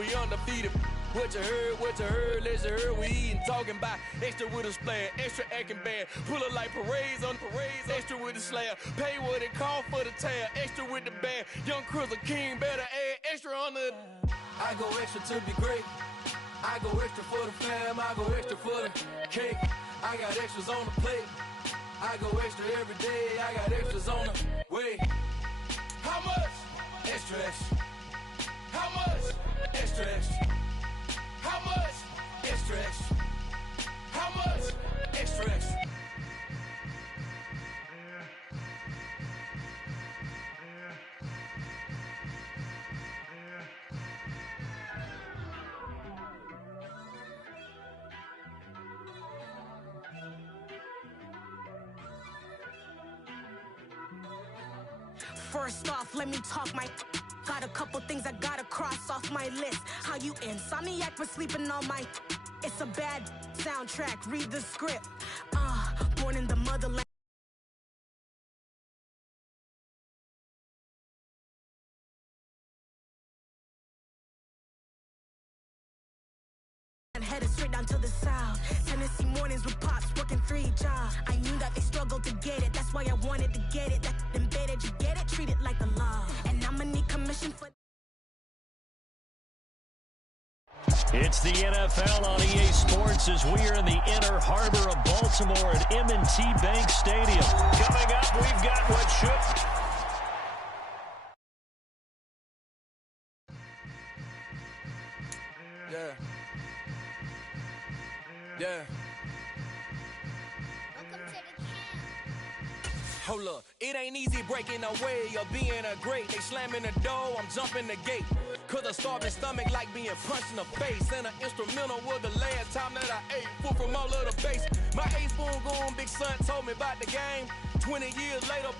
we undefeated. What you heard, let's hear. We eatin', talking about extra with a splash, extra acting bad. Pull it like parades on parades, extra with the slab. Pay what it cost for the tab, extra with the bag. Young Chris a king, better add extra on the. I go extra to be great. I go extra for the fam, I go extra for the cake. I got extras on the plate. I go extra every day, I got extras on the way. How much? Extra, extra. How much? Extra, extra. How much? Extra, extra. How much? Extra, extra. First off, let me talk my. Got a couple things I gotta cross off my list. How you insomniac for sleeping on my. It's a bad soundtrack, read the script. Born in the motherland. Headed straight down to the south. Tennessee mornings with pops working 3 jobs. I knew that they struggled to get it. That's why I wanted to get it. That embedded, you get it? Treat it like a law. And I'ma need commission for. It's the NFL on EA Sports as we are in the inner harbor of Baltimore at M&T Bank Stadium. Coming up, we've got what should. Yeah. Yeah. Hold up, it ain't easy breaking away or being a great. They slamming the door, I'm jumping the gate. Cause a starving stomach like being punched in the face. And an instrumental was the last time that I ate. Food from all of the base. My ace spoon going, big son told me about the game. 20 years later,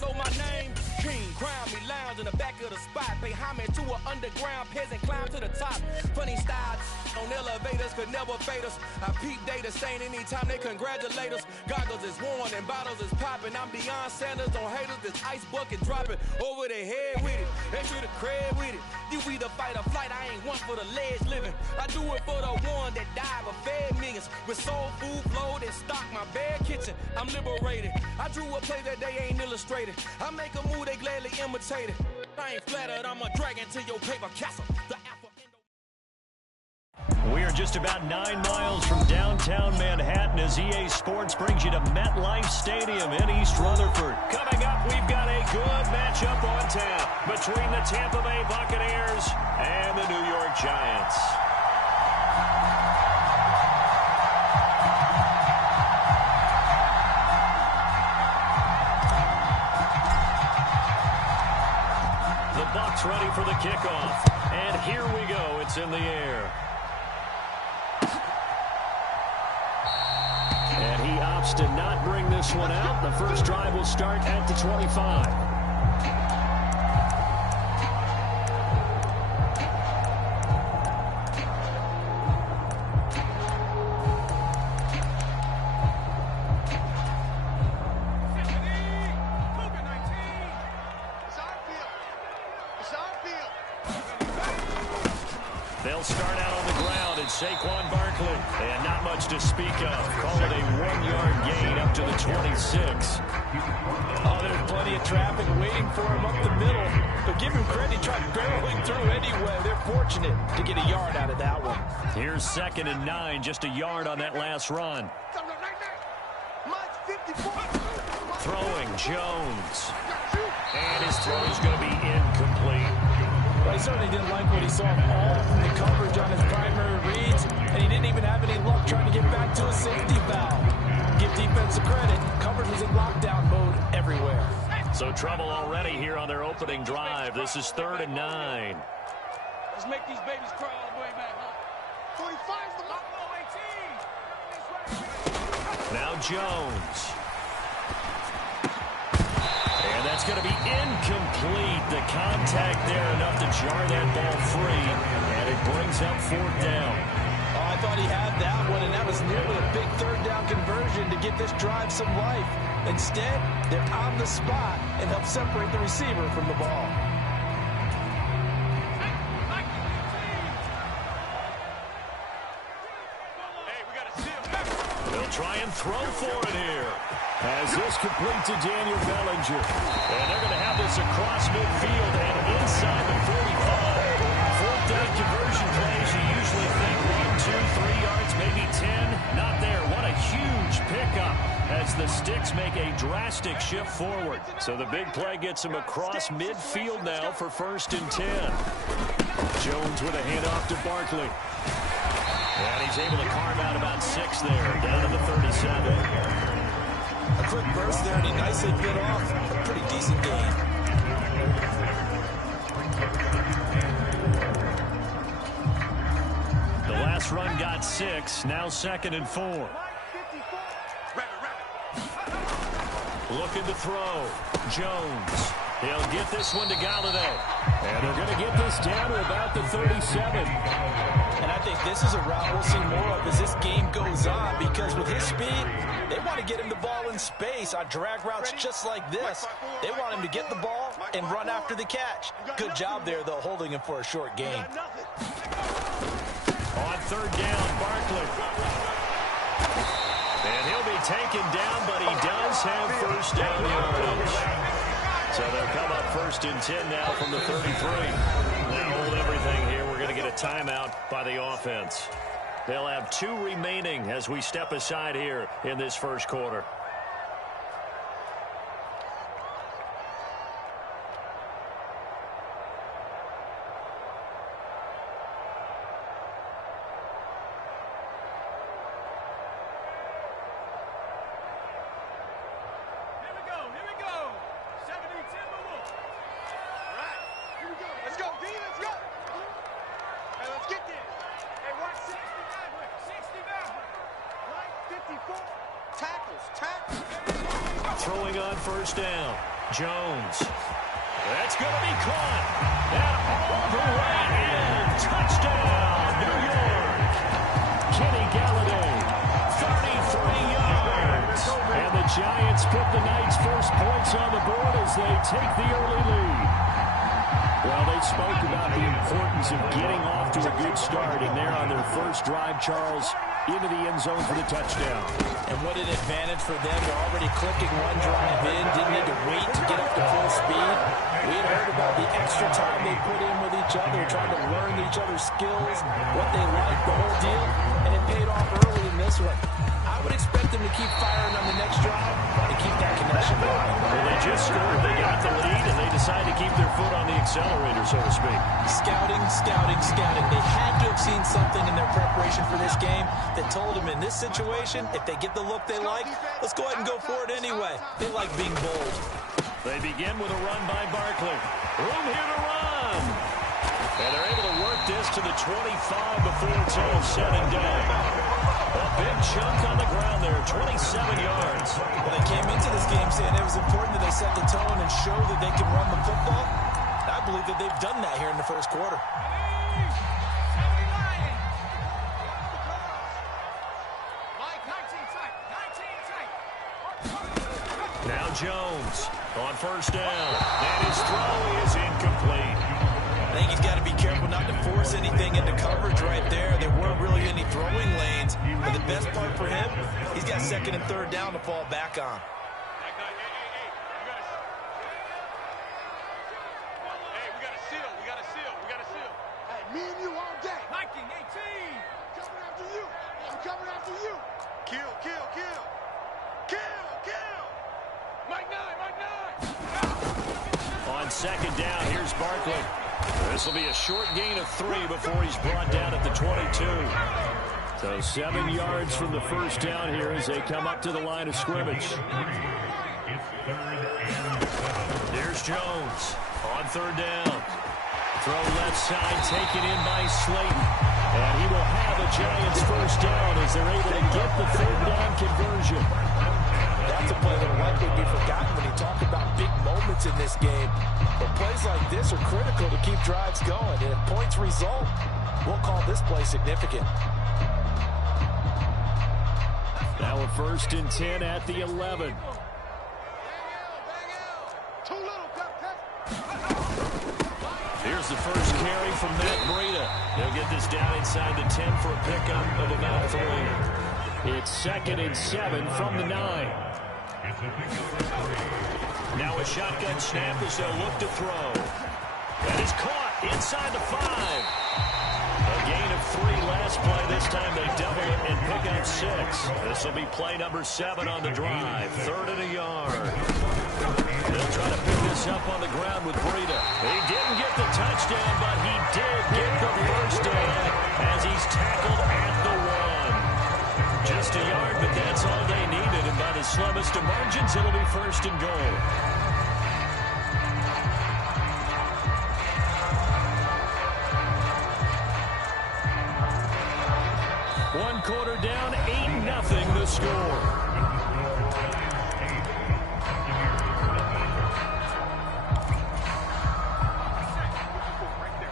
know my name. King, crown me, lounge in the back of the spot. Pay homage to an underground peasant, climb to the top. Funny style on elevators could never fade us. I peep data stain anytime they congratulate us. Goggles is worn and bottles is popping. I'm Deion Sanders on haters, this ice bucket dropping over their head with it. Extra the cred with it. You either fight or flight, I ain't one for the ledge living. I do it for the one that died but fed millions. With soul food flowed and stocked my bad kitchen. I'm liberated. I drew a play that they ain't illustrated. I make a move, they gladly imitate it. I ain't flattered, I'm a dragon to your paper castle. The We are just about 9 miles from downtown Manhattan as EA Sports brings you to MetLife Stadium in East Rutherford. Coming up, we've got a good matchup on tap between the Tampa Bay Buccaneers and the New York Giants. The Bucs ready for the kickoff. And here we go. It's in the air. And he opts to not bring this one out. The first drive will start at the 25. They'll start out on the ground at Saquon Barkley. And not much to speak of. Call it a 1-yard gain up to the 26. Oh, there's plenty of traffic waiting for him up the middle. But give him credit, he tried barreling through anyway. They're fortunate to get a yard out of that one. Here's 2nd and 9, just a yard on that last run. Throwing Jones. And his throw is going to be incomplete. Well, he certainly didn't like what he saw all from the coverage on his primary reads, and he didn't even have any luck trying to get back to a safety valve. Give defense credit. Coverage was in lockdown mode everywhere. So trouble already here on their opening drive. This is 3rd and 9. Let's make these babies cry all the way back. 45's the lock, 18. Now Jones. And that's going to be incomplete. The contact there enough to jar that ball free. And it brings up 4th down. Oh, I thought he had that one, and that was nearly a big 3rd down conversion to get this drive some life. Instead, they're on the spot and help separate the receiver from the ball. He'll try and throw for it here. As this complete to Daniel Bellinger. And they're going to have this across midfield and inside the 45. Fourth down conversion plays, you usually think 1, 2, 3 yards, maybe 10. Not there. What a huge pickup as the Sticks make a drastic shift forward. So the big play gets him across midfield now for 1st and 10. Jones with a handoff to Barkley. And he's able to carve out about 6 there, down to the 37. A quick burst there, and he nicely bit off a pretty decent gain. The last run got 6, now 2nd and 4. Looking to throw. Jones. He'll get this one to Galladay. And they're going to get this down to about the 37. And I think this is a route we'll see more of as this game goes on, because with his speed, they want to get him the ball in space on drag routes just like this. They want him to get the ball and run after the catch. Good job there, though, holding him for a short gain. On 3rd down, Barkley. And he'll be taken down, but he does have 1st down yardage. So they'll come up 1st and 10 now from the 33. Now hold everything here. We're going to get a timeout by the offense. They'll have 2 remaining as we step aside here in this 1st quarter. Throwing on 1st down. Jones. That's going to be caught. And all the way in. Touchdown, New York. Kenny Galladay, 33 yards. And the Giants put the Knights' first points on the board as they take the early lead. Well, they spoke about the importance of getting off to a good start, and they're on their first drive, Charles, into the end zone for the touchdown. And what an advantage for them. They're already clicking one drive in, didn't need to wait to get up to full speed. We had heard about the extra time they put in with each other, trying to learn each other's skills, what they like, the whole deal, and it paid off early in this one. I would expect them to keep firing on the next drive and keep that connection going. Well, they just scored. They got the lead, and they decided to keep their foot on the accelerator, so to speak. Scouting, scouting, scouting. They had to have seen something in their preparation for this game that told them in this situation, if they get the look they like, let's go ahead and go for it anyway. They like being bold. They begin with a run by Barkley. Room here to run. And they're able to work this to the 25 before it's all said and done. A big chunk on the ground there, 27 yards. Well, they came into this game saying it was important that they set the tone and show that they can run the football. I believe that they've done that here in the 1st quarter. Now Jones on 1st down. And his throw is incomplete. I think he's got to be careful not to force anything into coverage right there. There weren't really any throwing lanes. But the best part for him, he's got 2nd and 3rd down to fall back on. Me and you all day. Viking 18. Coming after you. I'm coming after you. Kill, kill, kill. Kill, kill. Mike 9, Mike 9. On 2nd down, here's Barkley. This will be a short gain of 3 before he's brought down at the 22. So 7 yards from the 1st down here as they come up to the line of scrimmage. Here's Jones on 3rd down. Throw left side, taken in by Slayton. And he will have a Giants 1st down as they're able to get the 3rd down conversion. That's a play that will likely be forgotten when you talk about big moments in this game. But plays like this are critical to keep drives going. And if points result, we'll call this play significant. Now a 1st and 10 at the 11. Here's the first carry from Matt Breida. He'll get this down inside the 10 for a pickup of about 3. It's 2nd and 7 from the 9. Now a shotgun snap as they'll look to throw. That is caught inside the 5. A gain of 3 last play. This time they double it and pick up 6. This will be play number 7 on the drive. 3rd and a yard. They'll try to pick this up on the ground with Breida. He didn't get the touchdown, but he did get the first down as he's tackled at the 1. Just a yard, but that's all they needed. And by the slimmest of margins, it'll be 1st and goal. One quarter down, 8-0 the score.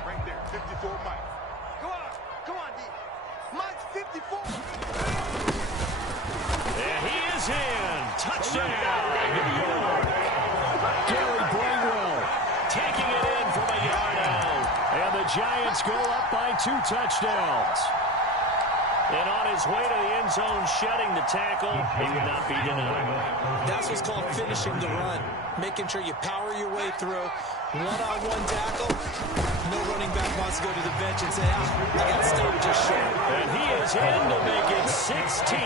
Right there. 54, Mike. Come on, D. Mike's 54. And he is in. Touchdown, New York. Gary Bringwell taking it in from a yard out. And the Giants go up by 2 touchdowns. And on his way to the end zone, shedding the tackle, he would not be denied. That's what's called finishing the run. Making sure you power your way through. One-on-one tackle. No running back wants to go to the bench and say, I got stopped just short. And he is in to make it 16-0.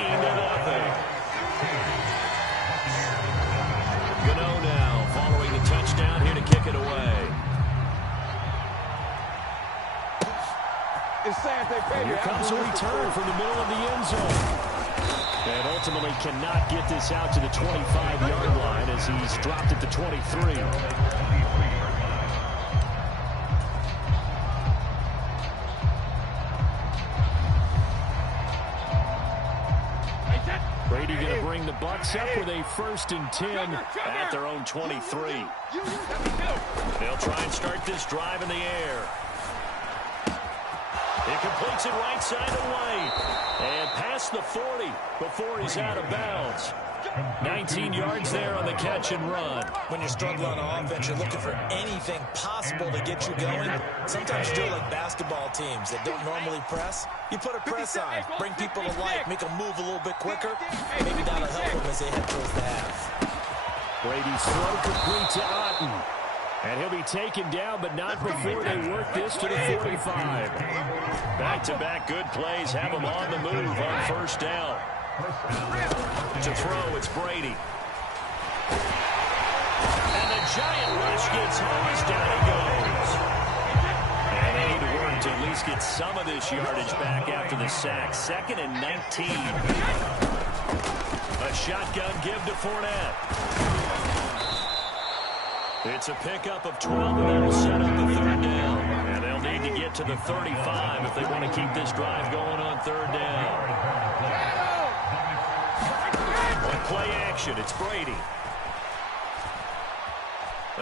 Gano now following the touchdown here to kick it away. Here comes a return from the middle of the end zone. And ultimately cannot get this out to the 25-yard line as he's dropped at the 23. Brady going to bring the Bucs up with a 1st and 10 at their own 23. They'll try and start this drive in the air. He completes it right side of White. And past the 40 before he's out of bounds. 19 yards there on the catch and run. When you're struggling on offense, you're looking for anything possible to get you going. Sometimes you do it like basketball teams that don't normally press. You put a press on, bring people to life, make them move a little bit quicker. Maybe that'll help them as they head towards the half. Brady's throw complete to Otten. And he'll be taken down, but not before they work this to the 45. Back-to-back good plays have him on the move on 1st down. To throw, it's Brady. And the giant rush gets home as down he goes. And they need to work to at least get some of this yardage back after the sack. 2nd and 19. A shotgun give to Fournette. It's a pickup of 12, and that'll set up the 3rd down. And they'll need to get to the 35 if they want to keep this drive going on 3rd down. On play action, it's Brady.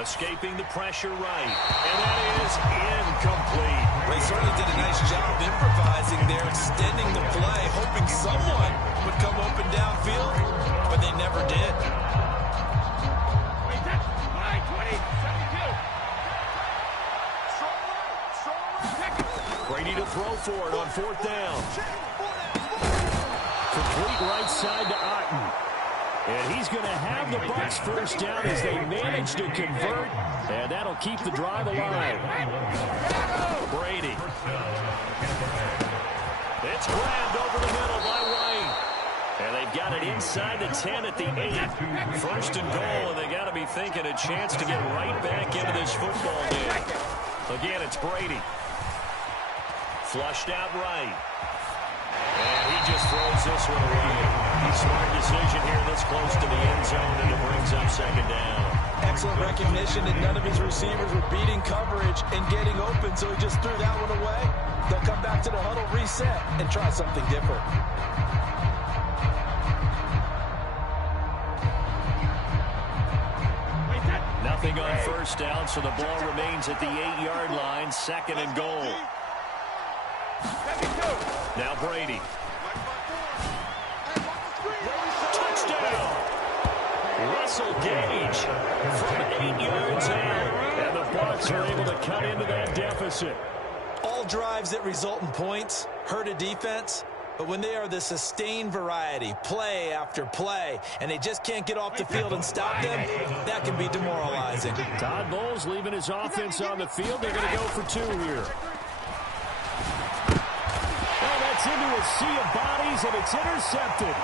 Escaping the pressure right. And that is incomplete. They certainly did a nice job improvising there, extending the play, hoping someone would come open downfield, but they never did. Brady to throw for it on 4th down. Complete right side to Otten. And he's going to have the Bucs 1st down as they manage to convert. And that'll keep the drive alive. Brady. It's grabbed over the middle by White. And they've got it inside the 10 at the 8. 1st and goal, and they got to be thinking a chance to get right back into this football game. Again, it's Brady. Flushed out right. And he just throws this one away. Smart decision here this close to the end zone, and it brings up 2nd down. Excellent recognition, and none of his receivers were beating coverage and getting open, so he just threw that one away. They'll come back to the huddle, reset, and try something different. Nothing on 1st down, so the ball remains at the 8-yard line, 2nd and goal. Now Brady. Touchdown! Russell Gage from 8 yards out. And the Bucs are able to cut into that deficit. All drives that result in points hurt a defense. But when they are the sustained variety, play after play, and they just can't get off the field and stop them, that can be demoralizing. Todd Bowles leaving his offense on the field. They're going to go for 2 here. Well, that's into a sea of bodies, and it's intercepted.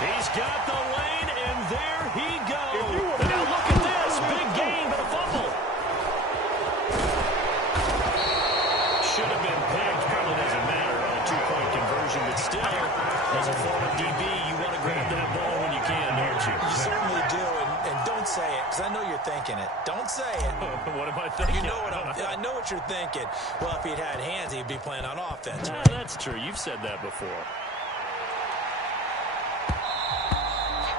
He's got the lane, and there he goes. Now look at this. Big gain, but a fumble. Should have been picked. Probably doesn't matter on a 2-point conversion, but still, as a former DB, you want to grab that ball when you can, don't you? You certainly do, and don't say it, because I know you're thinking it. Don't say it. What am I thinking? You know what I know what you're thinking. Well, if he'd had hands, he'd be playing on offense. Right? That's true. You've said that before.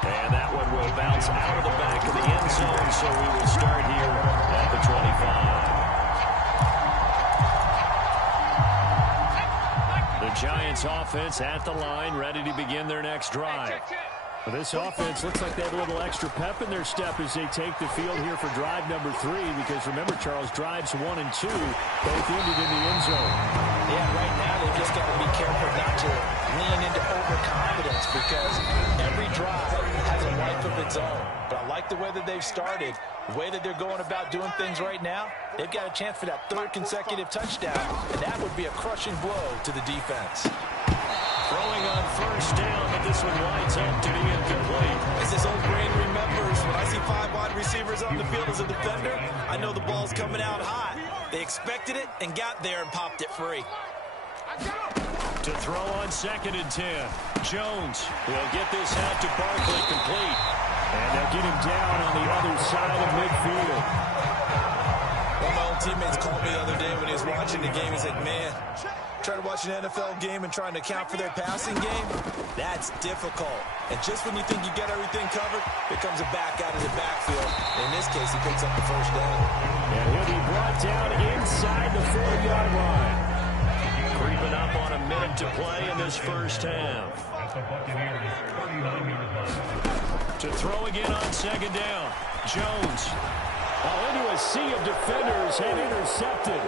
And that one will bounce out of the back of the end zone, so we will start here at the 25. The Giants offense at the line, ready to begin their next drive. Well, this offense looks like they have a little extra pep in their step as they take the field here for drive number 3, because remember, Charles, drives 1 and 2 both ended in the end zone. Yeah, right now they've just got to be careful not to lean into overconfidence, because every drive has a life of its own. But I like the way that they've started, the way that they're going about doing things right now. They've got a chance for that 3rd consecutive touchdown, and that would be a crushing blow to the defense. Throwing on first down, but this one winds up to be incomplete. As his old brain remembers, when I see 5 wide receivers on the field as a defender, I know the ball's coming out hot. They expected it and got there and popped it free. To throw on 2nd and 10. Jones will get this out to Barkley, complete. And they'll get him down on the other side of midfield. One of my old teammates called me the other day when he was watching the game. He's like, man, trying to watch an NFL game and trying to account for their passing game, that's difficult. And just when you think you get everything covered, it comes a back out of the backfield. In this case, he picks up the first down. And he'll be brought down inside the 4-yard line. Creeping up on a minute to play in this first half. To throw again on 2nd down. Jones. Into a sea of defenders and intercepted.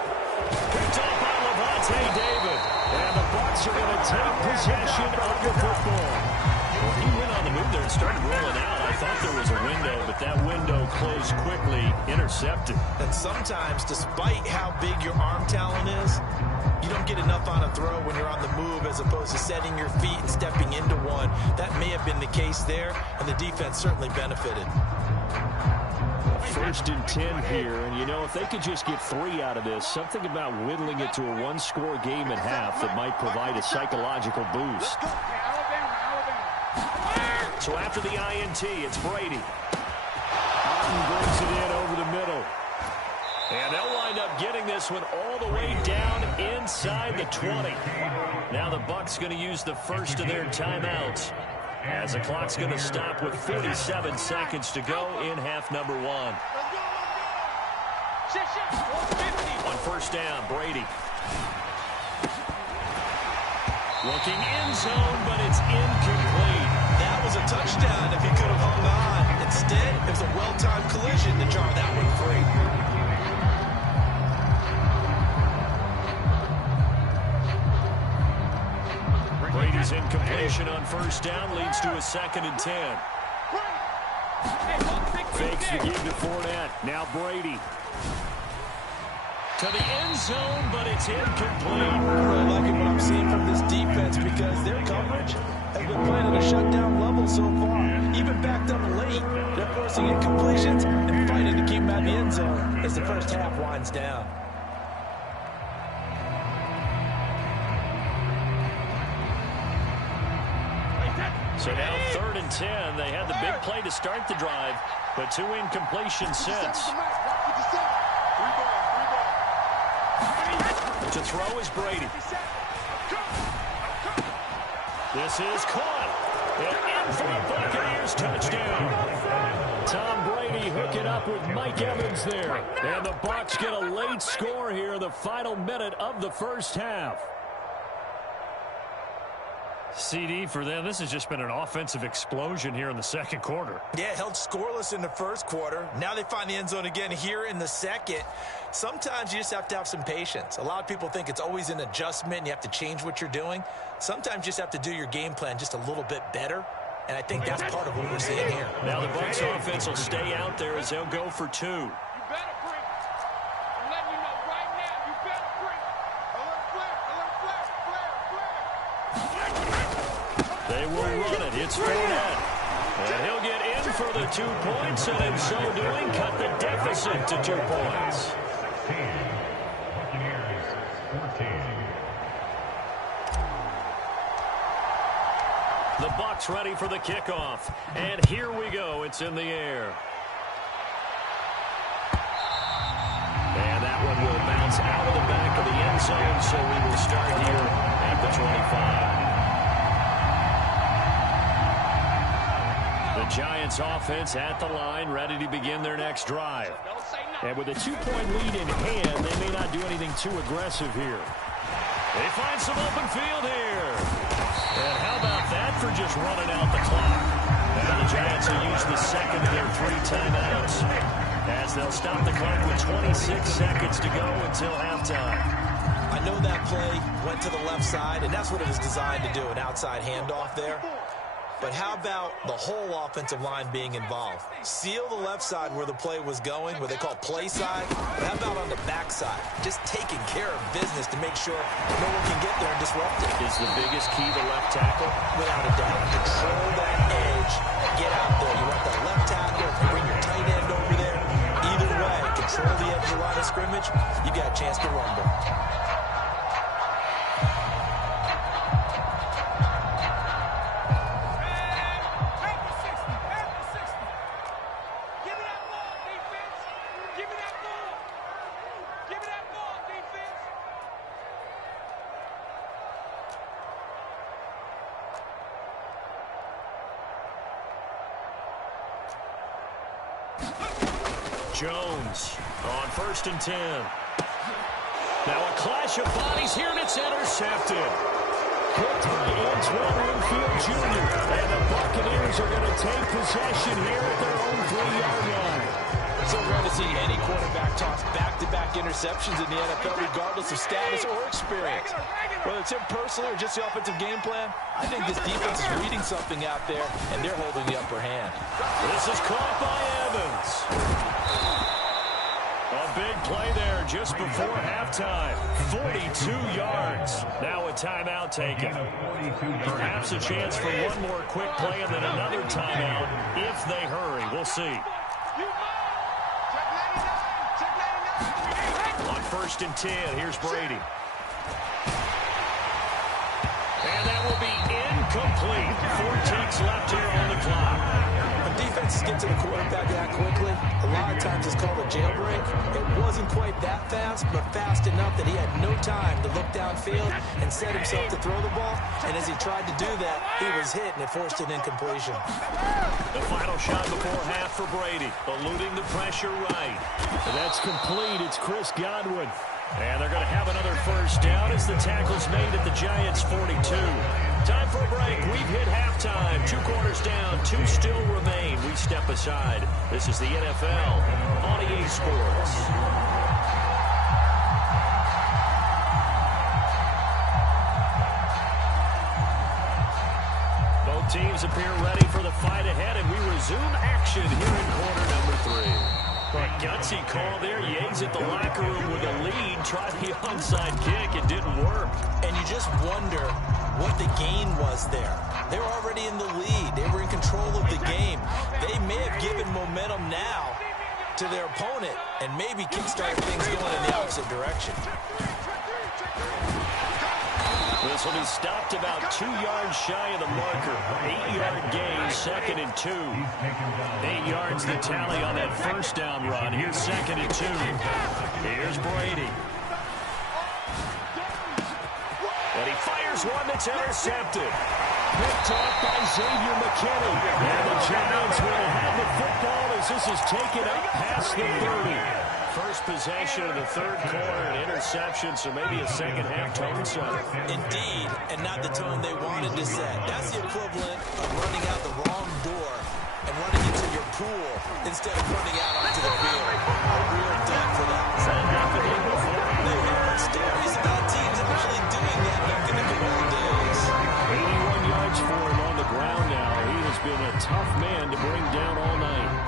Picked off by Lavonte David. And the Bucs are going to take possession of the football. Well, he went on the move there and started rolling out. I thought there was a window, but that window closed quickly. Intercepted. And sometimes, despite how big your arm talent is, you don't get enough on a throw when you're on the move as opposed to setting your feet and stepping into one. That may have been the case there, and the defense certainly benefited. 1st and 10 here, and you know, if they could just get 3 out of this, something about whittling it to a 1-score game at half that might provide a psychological boost. So after the INT, it's Brady. Martin brings it in over the middle. And they'll wind up getting this one all the way down inside the 20. Now the Bucs going to use the first of their timeouts, as the clock's going to stop with 47 seconds to go in half number 1. On first down, Brady. Looking end zone, but it's incomplete. That was a touchdown if he could have hung on. Instead, it was a well-timed collision to jar that one free. Brady's incompletion on first down leads to a 2nd and 10. Fakes the give to Fournette. Now Brady. To the end zone, but it's incomplete. I'm really liking what I'm seeing from this defense, because their coverage has been playing at a shutdown level so far. Even backed up late, they're forcing incompletions and fighting to keep them out the end zone as the first half winds down. So now 3rd and 10. They had the big play to start the drive, but 2 incompletions since. To throw is Brady. This is caught. And in for a Buccaneers touchdown. Tom Brady hooking up with Mike Evans there. And the Bucs get a late score here in the final minute of the first half. CD for them. This has just been an offensive explosion here in the second quarter. Yeah, held scoreless in the first quarter. Now they find the end zone again here in the second. Sometimes you just have to have some patience. A lot of people think it's always an adjustment and you have to change what you're doing. Sometimes you just have to do your game plan just a little bit better. And I think that's part of what we're seeing here. Now the Bucs offense will stay out there as they'll go for 2. You better bring. I'm letting you know right now, you better bring. A little flare. They will run it. It's Fournette. And he'll get in for the 2 points, and in so doing, cut the deficit to 2 points. The Bucs ready for the kickoff. And here we go. It's in the air. And that one will bounce out of the back of the end zone, so we will start here at the 25. The Giants offense at the line, ready to begin their next drive. And with a 2-point lead in hand, they may not do anything too aggressive here. They find some open field here. And how about that for just running out the clock? Now the Giants will use the second of their 3 timeouts as they'll stop the clock with 26 seconds to go until halftime. I know that play went to the left side, and that's what it was designed to do, an outside handoff there. But how about the whole offensive line being involved? Seal the left side where the play was going, what they call play side. But how about on the back side? Just taking care of business to make sure no one can get there and disrupt it. Is the biggest key the left tackle? Without a doubt. Control that edge. Get out there. You want that left tackle. Bring your tight end over there. Either way, control the edge of the line of scrimmage. You got a chance to rumble. Jones on 1st and 10. Now a clash of bodies here, and it's intercepted. Picked by Antoine Winfield Jr. And the Buccaneers are going to take possession here at their own 3-yard line. So rare to see any quarterback toss back-to-back interceptions in the NFL, regardless of status or experience. Whether it's him personally or just the offensive game plan, I think this defense is reading something out there, and they're holding the upper hand. This is caught by Evans. A big play there just before halftime. 42 yards. Now a timeout taken. Perhaps a chance for one more quick play and then another timeout if they hurry. We'll see. On 1st and 10, here's Brady. And that will be incomplete. 4 ticks left here on the clock. When defenses get to the quarterback that quickly, a lot of times it's called a jailbreak. It wasn't quite that fast, but fast enough that he had no time to look downfield and set himself to throw the ball. And as he tried to do that, he was hit, and it forced an incompletion. The final shot before half for Brady, eluding the pressure right. And that's complete. It's Chris Godwin. And they're going to have another first down as the tackle's made at the Giants' 42. Time for a break. We've hit halftime. 2 quarters down. 2 still remain. We step aside. This is the NFL on EA Sports. Both teams appear ready for the fight ahead, and we resume action here in quarter number 3. A gutsy call there. Yates at the locker room with a lead. Tried the onside kick. It didn't work. And you just wonder what the gain was there. They were already in the lead. They were in control of the game. They may have given momentum now to their opponent and maybe kickstarted things going in the opposite direction. This will be stopped about 2 yards shy of the marker. 8-yard gain, 2nd and 2. 8 yards the tally on that first down run. Here's 2nd and 2. Here's Brady. And he fires one that's intercepted. Picked off by Xavier McKinney. And the Giants will have the football as this is taken up past the 30. First possession of the third quarter, an interception, so maybe a second-half tone setter. Indeed, and not the tone they wanted to set. That's the equivalent of running out the wrong door and running into your pool instead of running out onto the field. A real dud for them. There are stories about teams actually doing that back in the good old days. 81 yards for him on the ground now. He has been a tough man to bring down all night.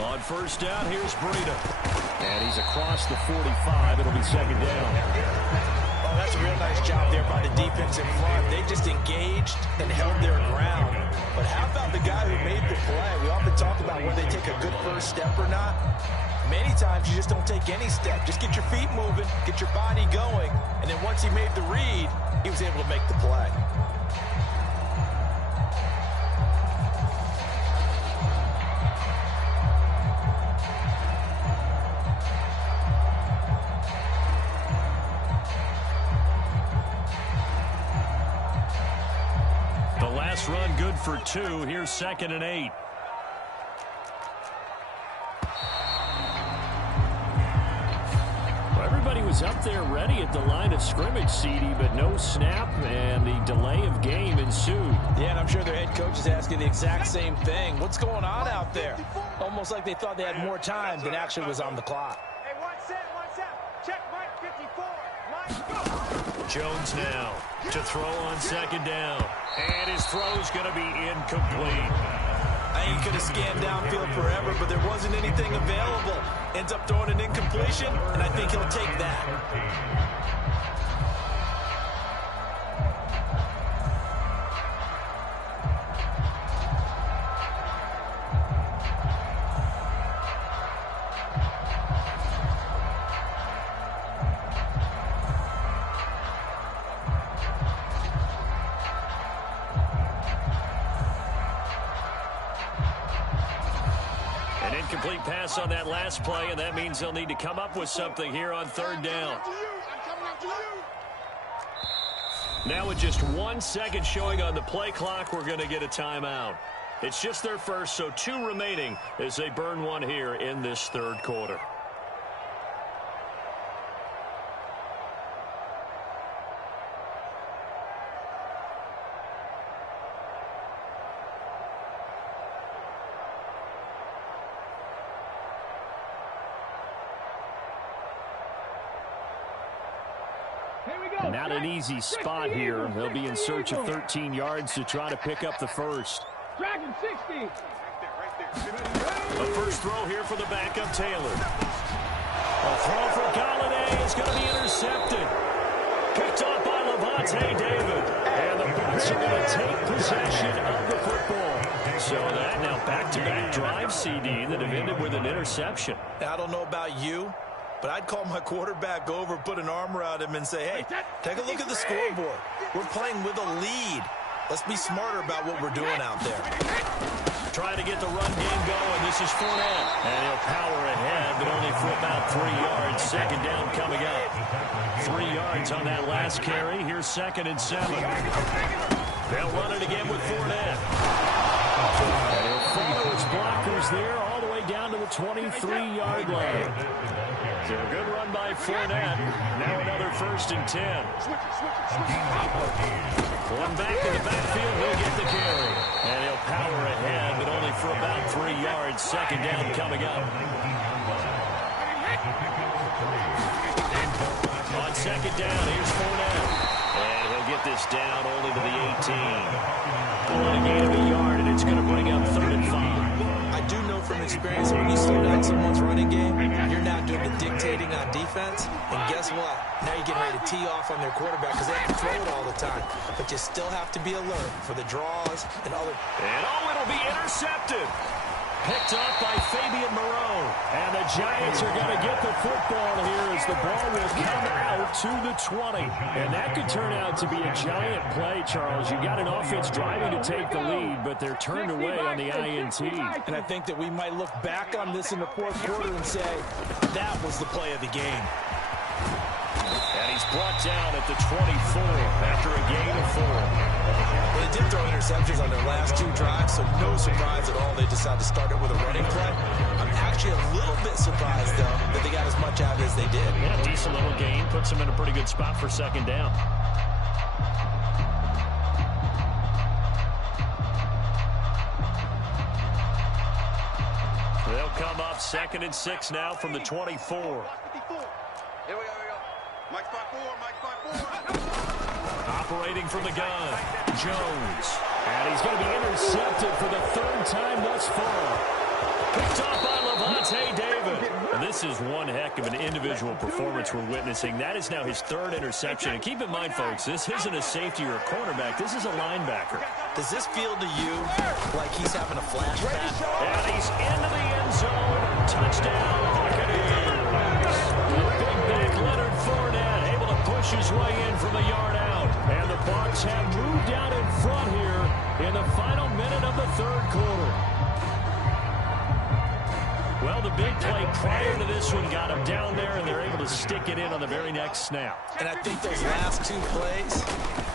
On first down, here's Breida. And he's across the 45. It'll be second down. Oh, that's a real nice job there by the defense in front. They just engaged and held their ground. But how about the guy who made the play? We often talk about whether they take a good first step or not. Many times you just don't take any step. Just get your feet moving, get your body going, and then once he made the read, he was able to make the play. Run good for 2. Here's 2nd and 8. Well, everybody was up there ready at the line of scrimmage, CD, but no snap, and the delay of game ensued. Yeah, and I'm sure their head coach is asking the exact same thing. What's going on out there? Almost like they thought they had more time than actually was on the clock. Hey, one set. Check Mike 54. Mike, go. Jones now to throw on 2nd down. And his throw's going to be incomplete. I ain't going to scan downfield forever, but there wasn't anything available. Ends up throwing an incompletion, and I think he'll take that. Incomplete pass on that last play, and that means they'll need to come up with something here on 3rd down. Now with just 1 second showing on the play clock, we're going to get a timeout. It's just their first, so 2 remaining as they burn one here in this 3rd quarter. Not an easy spot here. They'll be in search of 13 yards to try to pick up the first. Dragon 60. A first throw here for the backup Taylor. A throw for Golladay is going to be intercepted. Picked off by Levante David. And the Bucs are going to take possession of the football. So that now back-to-back drive, CD, that have ended with an interception. I don't know about you, but I'd call my quarterback over, put an arm around him, and say, hey, take a look at the scoreboard. We're playing with a lead. Let's be smarter about what we're doing out there. Trying to get the run game going. This is Fournette. And he'll power ahead, but only for about 3 yards. 2nd down coming up. 3 yards on that last carry. Here's 2nd and 7. They'll run it again with Fournette. And he'll follow his blockers there all the way down to the 23-yard line. So a good run by Fournette. Now another 1st and 10. One back in the backfield, he'll get the carry. And he'll power ahead, but only for about 3 yards. 2nd down coming up. On 2nd down, here's Fournette. And he'll get this down only to the 18. Pulling a gain of a yard, and it's going to bring up 3rd and 5. I do know from experience that when you slow down someone's running game, you're not doing the dictating on defense. And guess what? Now you're getting ready to tee off on their quarterback because they have to throw it all the time. But you still have to be alert for the draws and other. And it'll be intercepted. picked up by Fabian Moreau. And the Giants are going to get the football here as the ball will come out to the 20. And that could turn out to be a giant play, Charles. You got an offense driving to take the lead, but they're turned away on the INT. And I think that we might look back on this in the fourth quarter and say, that was the play of the game. And he's brought down at the 24 after a gain of 4. Well, they did throw interceptions on their last 2 drives, so no surprise at all they decided to start it with a running play. I'm actually a little bit surprised, though, that they got as much out as they did. Yeah, decent little gain. Puts them in a pretty good spot for second down. They'll come up 2nd and 6 now from the 24. Here we go. Mike 5-4. Operating from the gun, Jones. And he's going to be intercepted for the 3rd time thus far. Picked up by Lavonte David. And this is one heck of an individual performance we're witnessing. That is now his 3rd interception. And keep in mind, folks, this isn't a safety or a cornerback. This is a linebacker. Does this feel to you like he's having a flashback? And he's into the end zone. Touchdown, Buccaneers. The big back Leonard Fournette able to push his way in from a yard out. And the Bucs have moved down in front here in the final minute of the 3rd quarter. Well, the big play prior to this one got him down there, and they're able to stick it in on the very next snap. And I think those last 2 plays,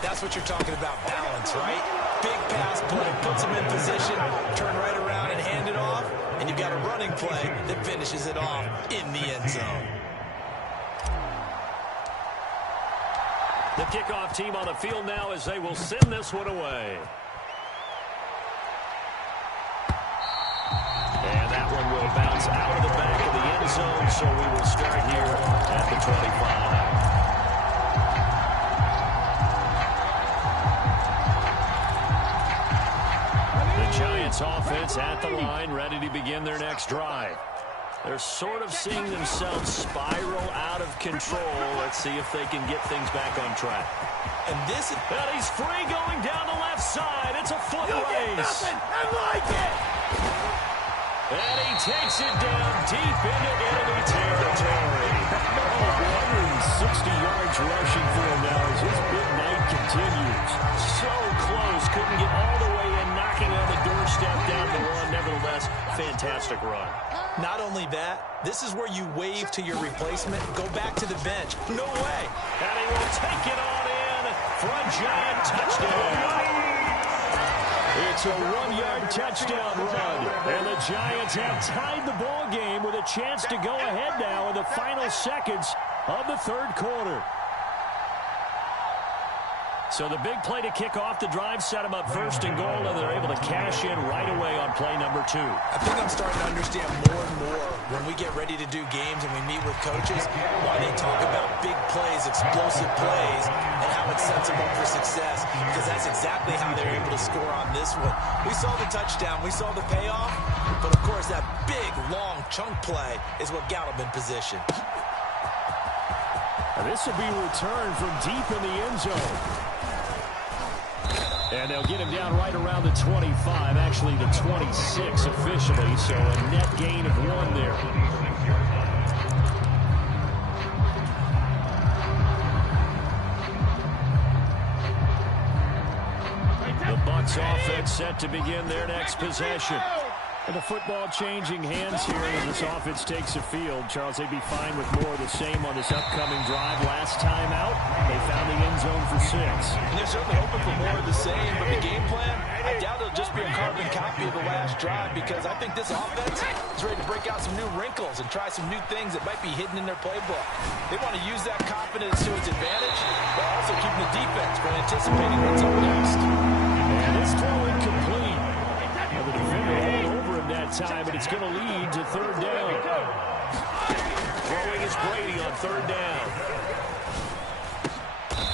that's what you're talking about, balance, right? Big pass play, puts him in position, turn right around and hand it off, and you've got a running play that finishes it off in the end zone. The kickoff team on the field now as they will send this one away. And that one will bounce out of the back of the end zone, so we will start here at the 25. The Giants offense at the line, ready to begin their next drive. They're sort of seeing themselves spiral out of control. Let's see if they can get things back on track. And this is... And he's free going down the left side. It's a foot race. I like it. And he takes it down deep into enemy territory. 160 yards rushing for him now as his big night continues. So close. Couldn't get all the way in, knocking on the doorstep down the run. Nevertheless, fantastic run. Not only that, this is where you wave to your replacement, go back to the bench. No way. And he will take it on in for a giant touchdown. It's a 1-yard touchdown run. And the Giants have tied the ball game with a chance to go ahead now in the final seconds of the 3rd quarter. So the big play to kick off the drive set them up 1st and goal, and they're able to cash in right away on play number 2. I think I'm starting to understand more and more when we get ready to do games and we meet with coaches why they talk about big plays, explosive plays, and how it sets them up for success, because that's exactly how they're able to score on this one. We saw the touchdown, we saw the payoff, but of course that big, long chunk play is what got them in position. And this will be returned from deep in the end zone. And they'll get him down right around the 25, actually the 26 officially, so a net gain of 1 there. The Bucs offense set to begin their next possession. And the football changing hands here as this offense takes the field. Charles, they'd be fine with more of the same on this upcoming drive. Last time out, they found the end zone for 6. And they're certainly hoping for more of the same, but the game plan, I doubt it'll just be a carbon copy of the last drive, because I think this offense is ready to break out some new wrinkles and try some new things that might be hidden in their playbook. They want to use that confidence to its advantage, while also keeping the defense from anticipating what's up next. And it's throw incomplete. And the defender all over him that time, but it's going to lead to 3rd down. Throwing is Brady on 3rd down.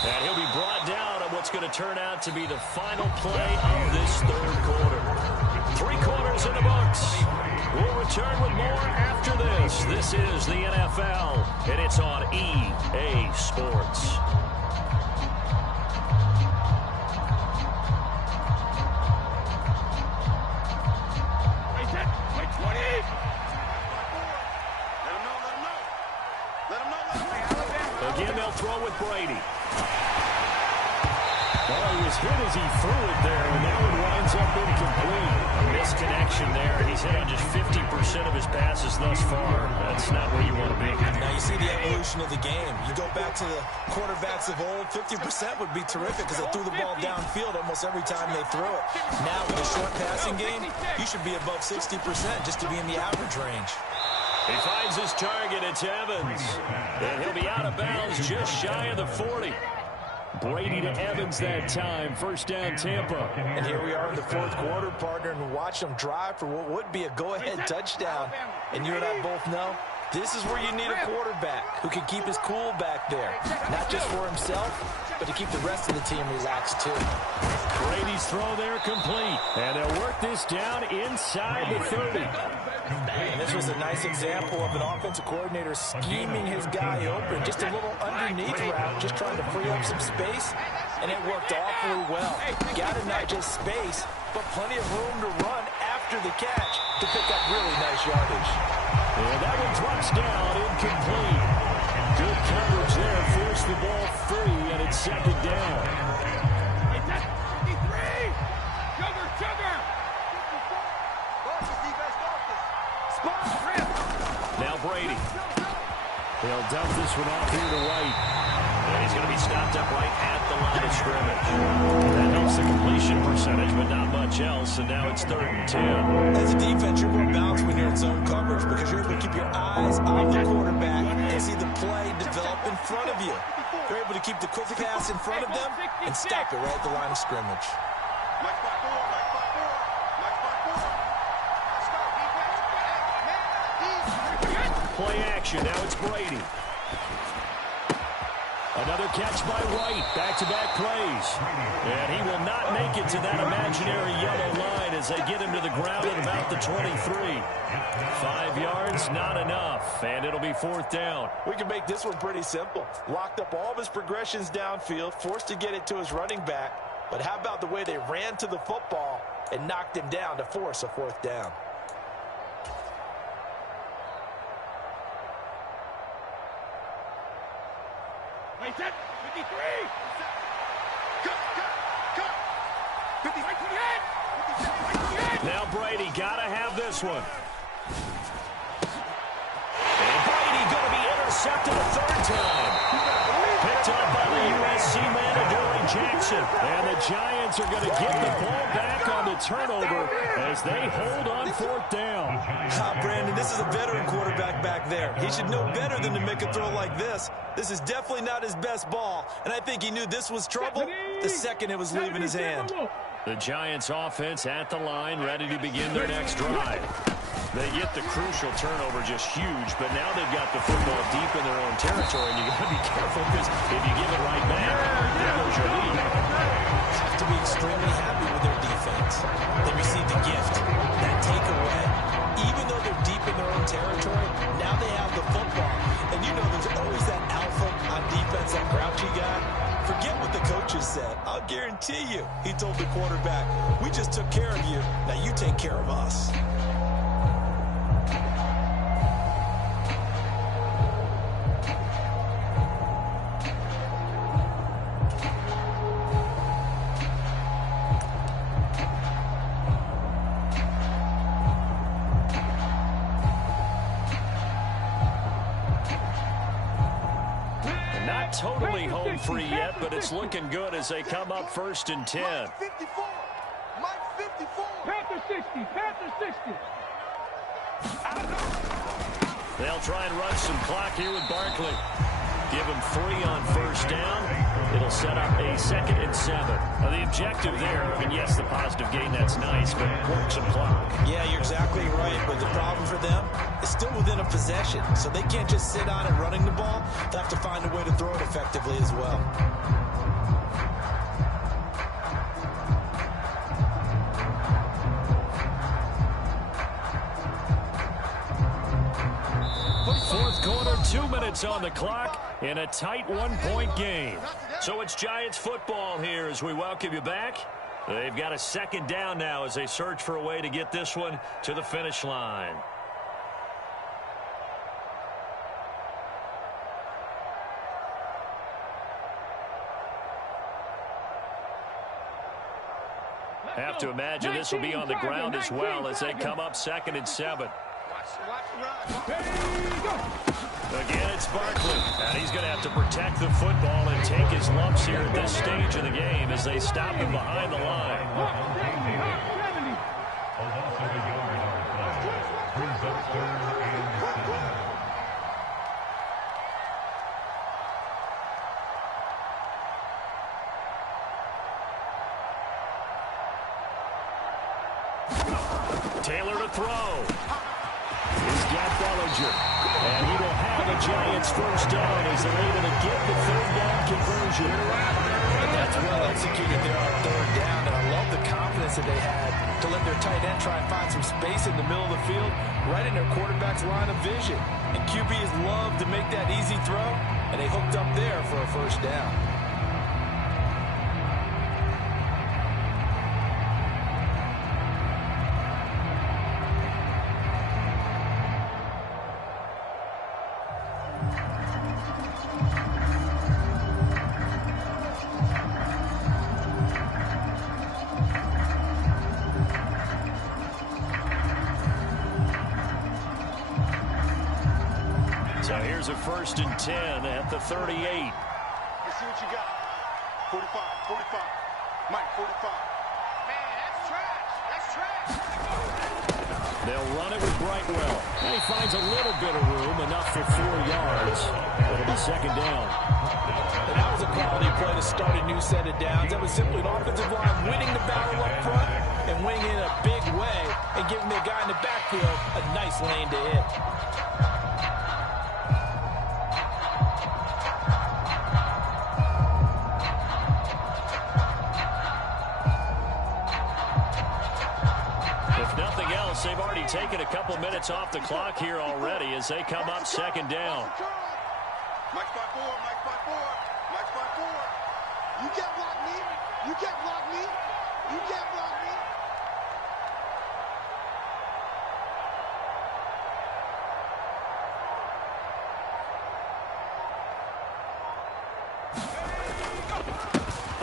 And he'll be brought down on what's going to turn out to be the final play of this 3rd quarter. 3 quarters in the books. We'll return with more after this. This is the NFL, and it's on EA Sports. Brady. Oh, he was hit as he threw it there, and that one winds up incomplete. A misconnection there. He's hit on just 50% of his passes thus far. That's not where you want to be. Now you see the evolution of the game. You go back to the quarterbacks of old, 50% would be terrific because they threw the ball downfield almost every time they threw it. Now with a short passing game, you should be above 60% just to be in the average range. He finds his target. It's Evans. And he'll be out of bounds just shy of the 40. Brady to Evans that time. First down, Tampa. And here we are in the fourth quarter, partner, and watch them drive for what would be a go-ahead touchdown. And you and I both know this is where you need a quarterback who can keep his cool back there. Not just for himself, but to keep the rest of the team relaxed too. Brady's throw there complete. And they'll work this down inside the 30. And this was a nice example of an offensive coordinator scheming his guy open. Just a little underneath route, just trying to free up some space. And it worked awfully well. Got him not just space, but plenty of room to run after the catch to pick up really nice yardage. And that one drops down, incomplete. Good coverage there, forced the ball free, and it's second down. Now Brady. They'll dump this one off here to White. And he's going to be stopped up right at the line of scrimmage. That helps the completion percentage, but not much else. And now it's 3rd and 10. As a defense, you're more balanced when you're in zone coverage because you're able to keep your eyes on the quarterback and see the play develop in front of you. You're able to keep the quick pass in front of them and stop it right at the line of scrimmage. Play action. Now it's Brady. Another catch by White. Back-to-back plays. And he will not make it to that imaginary yellow line as they get him to the ground at about the 23. 5 yards, not enough. And it'll be 4th down. We can make this one pretty simple. Locked up all of his progressions downfield, forced to get it to his running back. But how about the way they ran to the football and knocked him down to force a 4th down? Now Brady got to have this one. And Brady going to be intercepted a 3rd time. Picked up by the USC man, Adoree Jackson. And the Giants are going to get the ball back on the turnover as they hold on 4th down. Brandon, this is a veteran quarterback back there. He should know better than to make a throw like this. This is definitely not his best ball, and I think he knew this was trouble the second it was leaving his hand. The Giants offense at the line, ready to begin their next drive. They get the crucial turnover, just huge, but now they've got the football deep in their own territory, and you got to be careful because if you give it right back, there goes your lead. Have to be extremely happy with their defense. They received a gift, that takeaway. Even though they're deep in their own territory, now they have the football. And you know there's always that alpha on defense, that grouchy guy. Forget what the coaches said. I'll guarantee you, he told the quarterback, we just took care of you, now you take care of us. Totally home free yet, but it's looking good as they come up 1st and 10. Mike 54. Mike 54. Panther 60. Panther 60. They'll try and run some clock here with Barkley. Give him 3 on 1st down. It'll set up a 2nd and 7. Now the objective there, I mean, yes, the positive gain, that's nice, but work some clock. Yeah, you're exactly right, but the problem for them is still within a possession, so they can't just sit on it running the ball. They'll have to find a way to throw it effectively as well. Fourth quarter, 2 minutes on the clock in a tight 1-point game. So it's Giants football here as we welcome you back. They've got a 2nd down now as they search for a way to get this one to the finish line. Have to imagine this will be on the ground as well as they come up 2nd and 7. Again, it's Barkley. And he's going to have to protect the football and take his lumps here at this stage of the game as they stop him behind the line. Taylor to throw. He's got Bellinger. And he will have a Giants first down as they're able to get the 3rd down conversion. And that's well executed there on 3rd down. And I love the confidence that they had to let their tight end try and find some space in the middle of the field, right in their quarterback's line of vision. And QBs love to make that easy throw, and they hooked up there for a first down. So here's a 1st and 10 at the 38. Let's see what you got. 45, 45. Mike, 45. Man, that's trash. That's trash. They'll run it with Brightwell. And he finds a little bit of room, enough for 4 yards. It'll be 2nd down. And that was a quality play to start a new set of downs. That was simply an offensive line winning the battle up front and winning in a big way and giving the guy in the backfield a nice lane to hit. They've already taken a couple minutes off the clock here already as they come up 2nd down. Mike 5-4, Mike 5-4, Mike 5-4. You can't block me. You can't block me. You can't block me.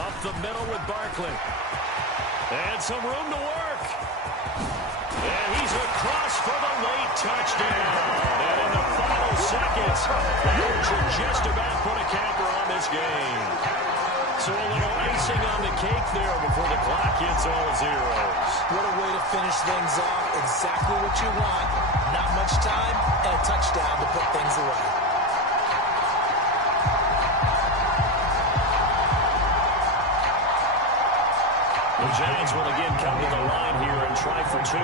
Up the middle with Barkley. And some room to work. And he's across for the late touchdown. And in the final seconds, that should just about put a capper on this game. So a little icing on the cake there before the clock hits all zeros. What a way to finish things off. Exactly what you want. Not much time and a touchdown to put things away. The Giants will again come to the line here and try for 2.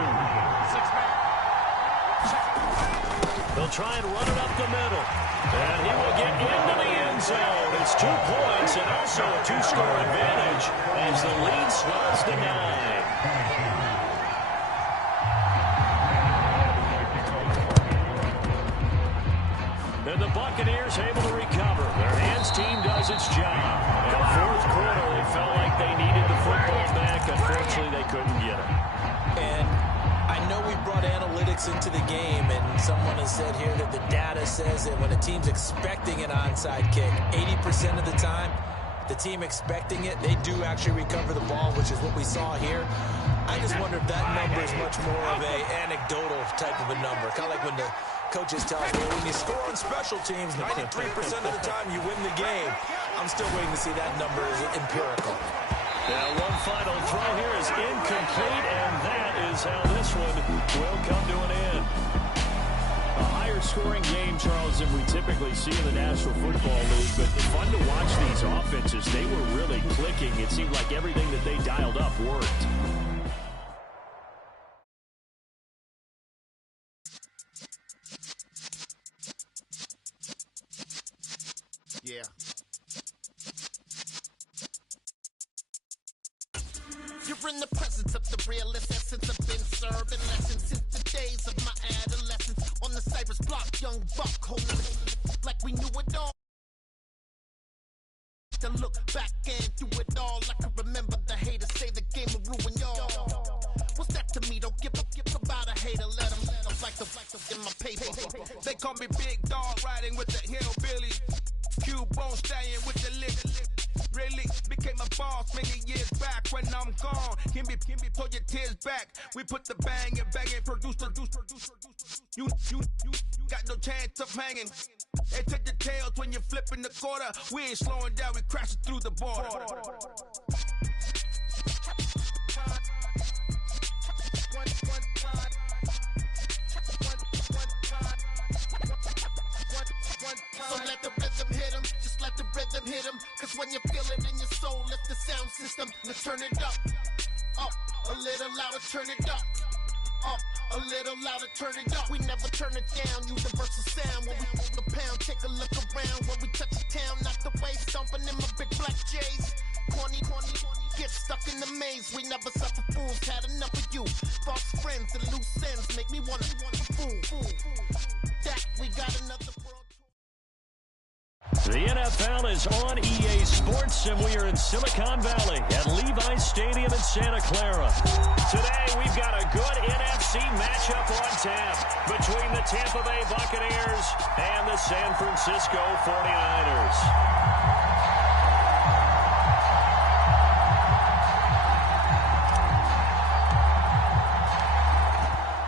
They'll try and run it up the middle. And he will get into the end zone. It's 2 points and also a 2-score advantage as the lead swells to 9. And the Buccaneers able to recover. Their hands team does its job. In the 4th quarter, they felt like they needed the football back. Unfortunately, they couldn't get it. And I know we brought analytics into the game, and someone has said here that the data says that when a team's expecting an onside kick, 80% of the time, the team expecting it, they do actually recover the ball, which is what we saw here. I just wonder if that number is much more of a anecdotal type of a number. Kind of like when the coaches tell us, well, when you score on special teams, 93% of the time you win the game. I'm still waiting to see that number is empirical. Now, one final throw here is incomplete, and that is how this one will come to an end. A higher-scoring game, Charles, than we typically see in the National Football League, but fun to watch these offenses. They were really clicking. It seemed like everything that they dialed up worked. Yeah. You're in the presence of the realest essence. I've been serving lessons since the days of my adolescence. On the Cypress block, young buck, holding it like we knew it all. To look back and do it all, I can remember the haters say the game will ruin y'all. What's that to me? Don't give about a hater. Let them like the in my paper. They call me Big Dog, riding with the hillbillies. Cube bone stallion with the lick. Really became a boss many years back when I'm gone. Can be pull your tears back. We put the bang and produce. You got no chance of hanging. They take the tails when you're flipping the quarter. We ain't slowing down, we crashing through the border. So let the rhythm hit him, just let the rhythm hit him. Cause when you feel it in your soul, lift the sound system. Let's turn it up, a little louder, turn it up. A little louder, turn it up. We never turn it down, universal sound. When we move the pound, take a look around. When we touch the town, knock the waist, stomping in my big black J's. Corny, get stuck in the maze. We never suffer fools, had enough of you. False friends and loose ends make me wanna fool. That we got another world. The NFL is on EA Sports, and we are in Silicon Valley at Levi's Stadium in Santa Clara. Today, we've got a good NFC matchup on tap between the Tampa Bay Buccaneers and the San Francisco 49ers.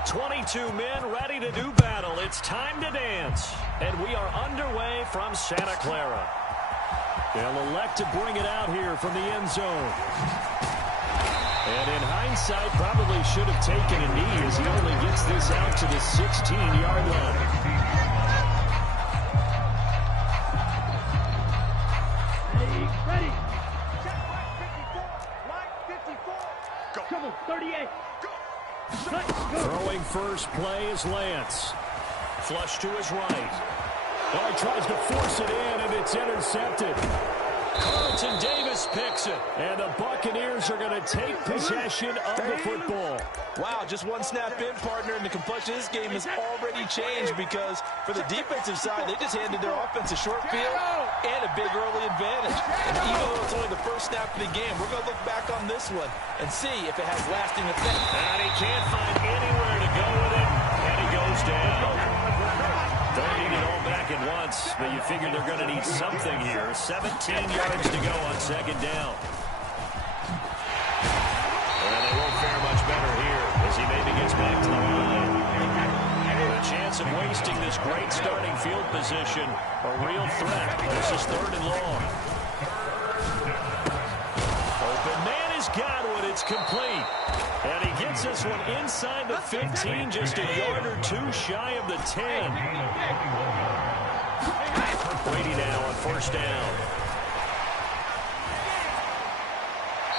22 men ready to do battle. It's time to dance. And we are underway from Santa Clara. They'll elect to bring it out here from the end zone. And in hindsight, probably should have taken a knee as he only gets this out to the 16-yard line. Ready. Check line 54. Go. Come on, 38. Go. Throwing first play is Lance. Flush to his right. Oh, he tries to force it in, and it's intercepted. Carlton Davis picks it, and the Buccaneers are going to take possession of the football. Wow, just one snap in, partner, and the complexion of this game has already changed because for the defensive side, they just handed their offense a short field and a big early advantage. And even though it's only the first snap of the game, we're going to look back on this one and see if it has lasting effect. And he can't find anywhere to go with it, and he goes down. Don't need it all back at once, but you figure they're going to need something here. 17 yards to go on second down. And they won't fare much better here as he maybe gets back to the line. A chance of wasting this great starting field position. A real threat. This is third and long. Open man has got one. It's complete. And he gets this one inside the 15, just a yard or two shy of the 10. Brady now on first down.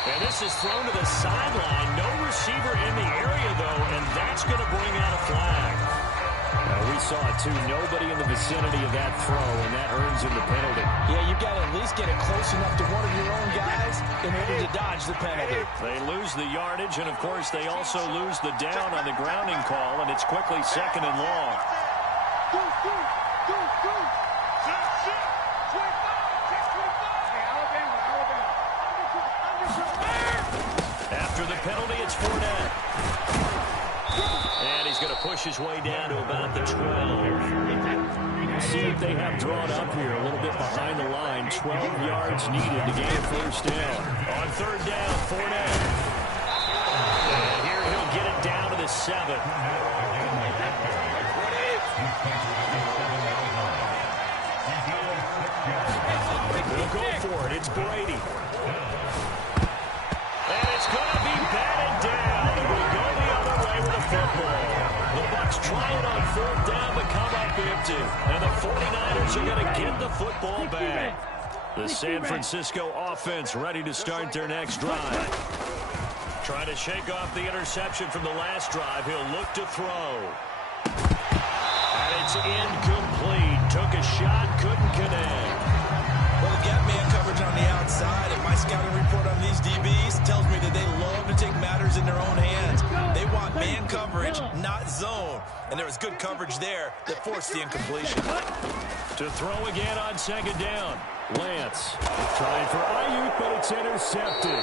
And this is thrown to the sideline. No receiver in the area, though, and that's going to bring out a flag. We saw it, too. Nobody in the vicinity of that throw, and that earns him the penalty. Yeah, you've got to at least get it close enough to one of your own guys in order to dodge the penalty. They lose the yardage, and, of course, they also lose the down on the grounding call, and it's quickly second and long. After the penalty, it's Fournette. And he's going to push his way down to about the 12. See if they have drawn up here a little bit behind the line. 12 yards needed to gain a first down. On third down, Fournette. And here he'll get it down to the 7. He'll go for it. It's Brady. And it's going to be batted down. We go the other way with the football. The Bucs try it on fourth down, but come up empty. And the 49ers are going to get the football back. The San Francisco offense ready to start their next drive. Trying to shake off the interception from the last drive. He'll look to throw. And it's incomplete. Took a shot, couldn't connect. Well, they've got man coverage on the outside, and my scouting report on these DBs tells me that they love to take matters in their own hands. They want man coverage, not zone. And there was good coverage there that forced the incompletion. To throw again on second down. Lance trying for Ayuk, but it's intercepted.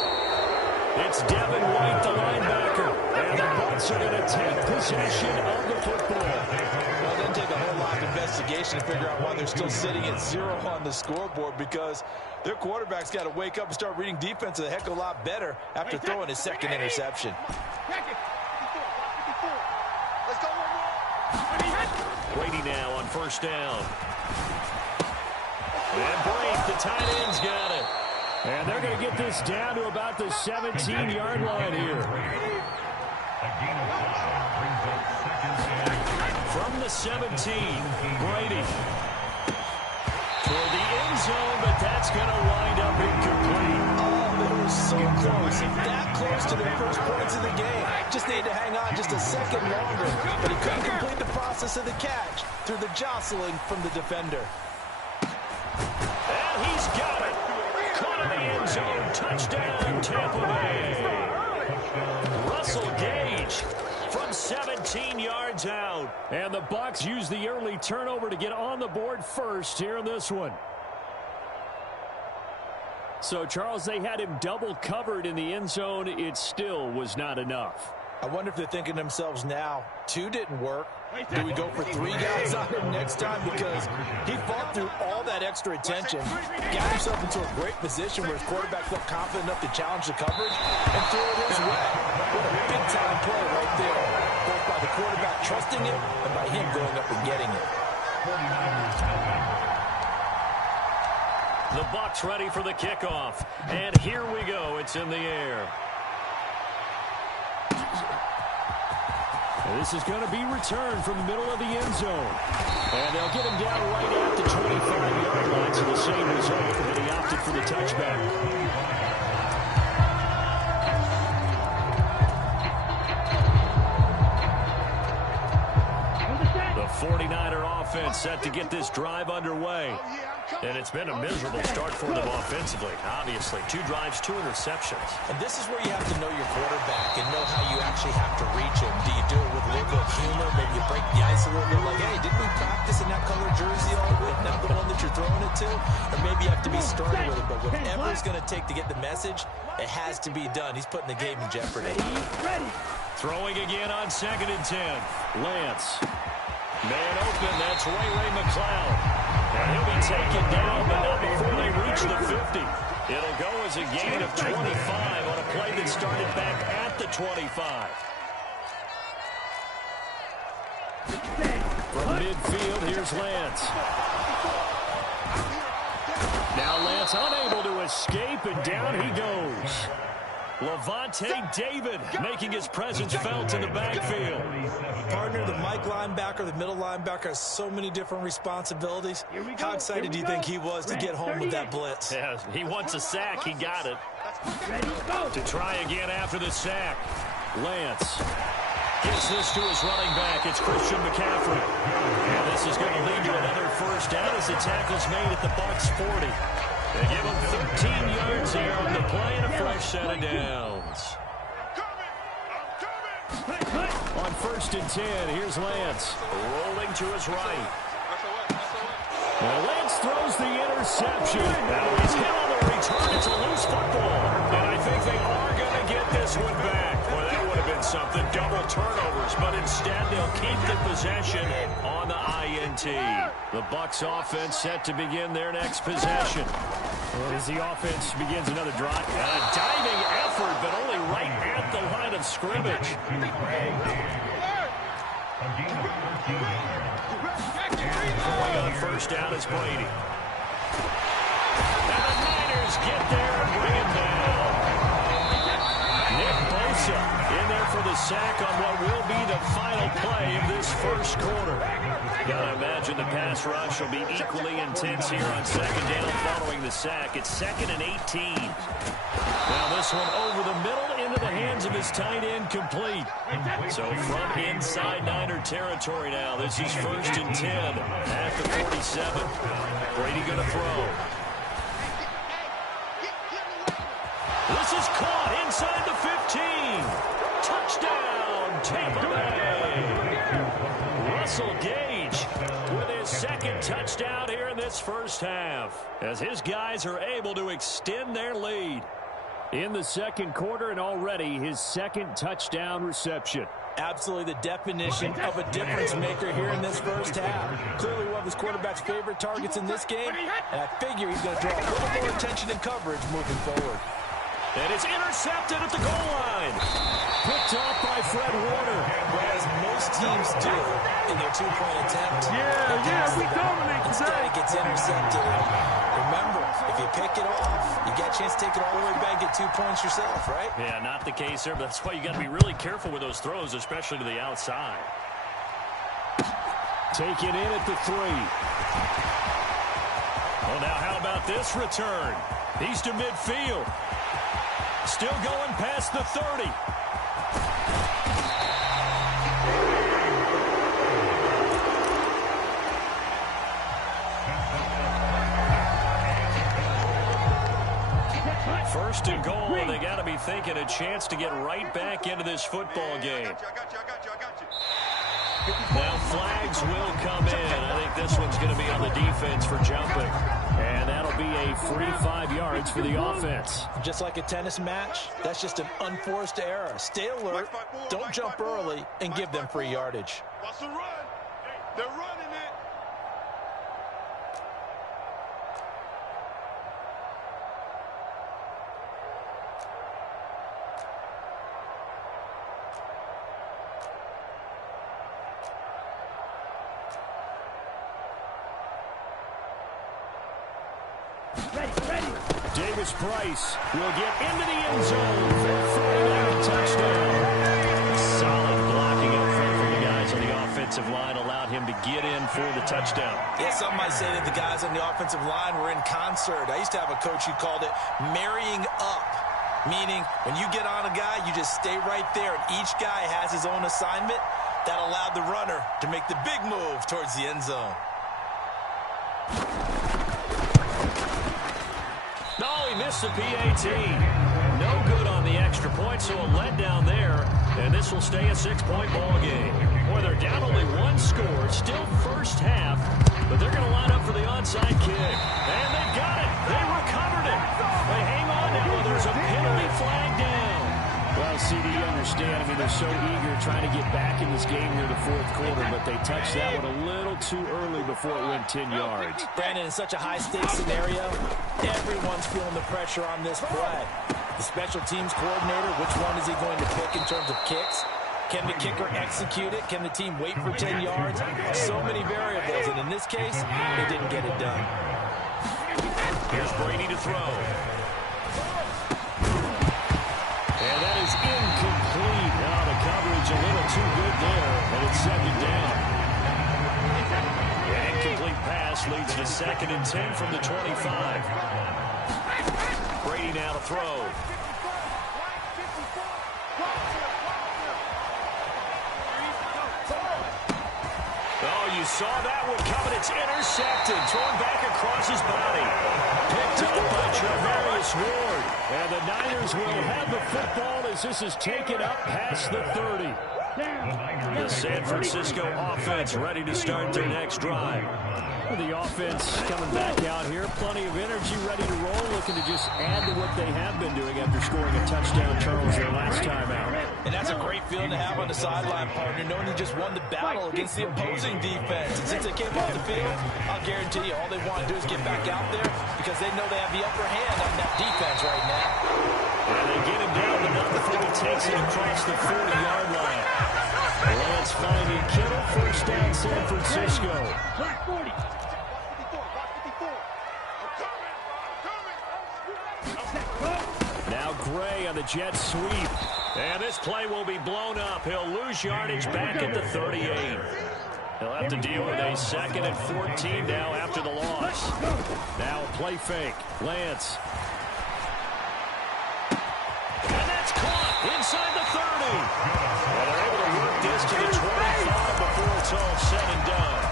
It's Devin White, the linebacker. And the Bucs are going to take possession of the football. Well, it doesn't take a whole lot to investigation to figure out why they're still sitting at 0 on the scoreboard, because their quarterback's got to wake up and start reading defense a heck of a lot better after throwing his second interception. Brady now on first down. And Brady, the tight end's got it. And they're going to get this down to about the 17-yard line here. From the 17, Brady toward the end zone, but that's going to wind up incomplete. Oh, they were so close. That close to their first points of the game. Just needed to hang on just a second longer, but he couldn't complete the process of the catch through the jostling from the defender. And he's got it. Caught in the end zone. Touchdown, Tampa Bay. Russell Gage from 17 yards out. And the Bucs use the early turnover to get on the board first here in this one. So, Charles, they had him double covered in the end zone. It still was not enough. I wonder if they're thinking to themselves now, 2 didn't work. Do we go for 3 guys on him next time? Because he fought through all that extra attention, got himself into a great position where his quarterback felt confident enough to challenge the coverage and threw it his way. What a big-time play right there, both by the quarterback trusting it and by him going up and getting it. The Bucs ready for the kickoff. And here we go. It's in the air. This is going to be returned from the middle of the end zone. And they'll get him down right at the 25-yard line, so the same result, and he opted for the touchback. The 49er offense set to get this drive underway. And it's been a miserable start for them offensively, obviously. 2 drives, 2 interceptions. And this is where you have to know your quarterback and know how you actually have to reach him. Do you do it with a little bit of humor? Maybe you break the ice a little bit like, hey, didn't we practice in that color jersey all week? Not the one that you're throwing it to? Or maybe you have to be stern with it. But whatever it's going to take to get the message, it has to be done. He's putting the game in jeopardy. Throwing again on 2nd and 10. Lance. Man open, that's Ray McCloud. And he'll be taken down, but not before they reach the 50. It'll go as a gain of 25 on a play that started back at the 25. From midfield, here's Lance. Now Lance unable to escape, and down he goes. Levante David making his presence felt in the backfield. Partner, the Mike linebacker, the middle linebacker has so many different responsibilities. How excited do you think he was to get home with that blitz? Yeah, he wants a sack. He got it. To try again after the sack. Lance gets this to his running back. It's Christian McCaffrey. And this is going to lead to another first down as the tackle's made at the Bucs 40. They give him 13 yards here on the play and a fresh set of downs. On 1st and 10, here's Lance. Rolling to his right. Now Lance throws the interception. Now he's hit on the return. It's a loose football. And I think they are going to get this one back. Well, that would have been something. Double turnovers. But instead, they'll keep the possession on the INT. The Bucs offense set to begin their next possession. And as the offense begins another drive, a diving effort, but only right at the line of scrimmage. Going on first down is Brady. And the Niners get there and bring it down. Nick Bosa in there for the sack on what will be the final play of this first quarter. Gotta imagine the pass rush will be equally intense here on 2nd down following the sack. It's 2nd and 18. Now this one over the middle into the hands of his tight end, complete. So from inside Niner territory now, this is 1st and 10 at the 47. Brady gonna throw. This is caught inside the 15. Touchdown, Tampa Bay. Russell Gage with his 2nd touchdown here in this first half, as his guys are able to extend their lead. In the second quarter, and already his second touchdown reception. Absolutely the definition of a difference maker here in this first half. Clearly one of his quarterback's favorite targets in this game, and I figure he's going to draw a little more attention and coverage moving forward. And it's intercepted at the goal line. Picked off by Fred Warner. Well, as most teams do in their two-point attempt, we dominate instead today. it gets intercepted. Remember, if you pick it off, you get a chance to take it all the way back, get 2 points yourself, right? Yeah, not the case there, but that's why you got to be really careful with those throws, especially to the outside. Taken in at the 3. Well, now how about this return? He's to midfield. Still going past the 30. First and goal, and they got to be thinking a chance to get right back into this football game. Now flags will come in. I think this one's going to be on the defense for jumping. And that'll be a free 5 yards for the offense. Just like a tennis match, that's just an unforced error. Stay alert, don't jump early, and give them free yardage. Watch the run. They're running it. Davis Price will get into the end zone for a 49 touchdown. Solid blocking up front from the guys on the offensive line allowed him to get in for the touchdown. Yeah, some might say that the guys on the offensive line were in concert. I used to have a coach who called it marrying up, meaning when you get on a guy, you just stay right there, and each guy has his own assignment. That allowed the runner to make the big move towards the end zone. No, he missed the PAT. No good on the extra point, so a letdown there. And this will stay a 6-point ball game. Boy, they're down only 1 score. Still first half, but they're going to line up for the onside kick. And they got it. They recovered it. They hang on now. There's a penalty flag down. Well, CD, you understand. I mean, they're so eager trying to get back in this game near the fourth quarter, but they touched that one a little too early before it went 10 yards. Brandon, in such a high-stakes scenario, everyone's feeling the pressure on this play. The special teams coordinator, which one is he going to pick in terms of kicks? Can the kicker execute it? Can the team wait for 10 yards? So many variables, and in this case, they didn't get it done. Here's Brady to throw. And that is incomplete. Now the coverage a little too good there, and it's second down. An incomplete pass leads to 2nd and 10 from the 25. Brady now to throw. Oh, you saw that one coming. It's intercepted. Thrown back across his body. Picked up by Charvarius Ward. And the Niners will have the football as this is taken up past the 30. The San Francisco offense ready to start their next drive. The offense coming back out here. Plenty of energy, ready to roll, looking to just add to what they have been doing after scoring a touchdown, Charles, their last time out. And that's a great feeling to have on the sideline, partner, knowing you just won the battle against the opposing defense. And since they came off the field, I'll guarantee you all they want to do is get back out there because they know they have the upper hand on that defense right now. And they get him down to nothing. He takes it across the 40-yard line. Lance finding Kittle. First down, San Francisco. Black 40. Now Gray on the jet sweep. And this play will be blown up. He'll lose yardage back at the 38. He'll have to deal with a 2nd and 14 now after the loss. Now a play fake. Lance. And that's caught inside the 30. Well, they're able to work this to the 25 before it's all said and done.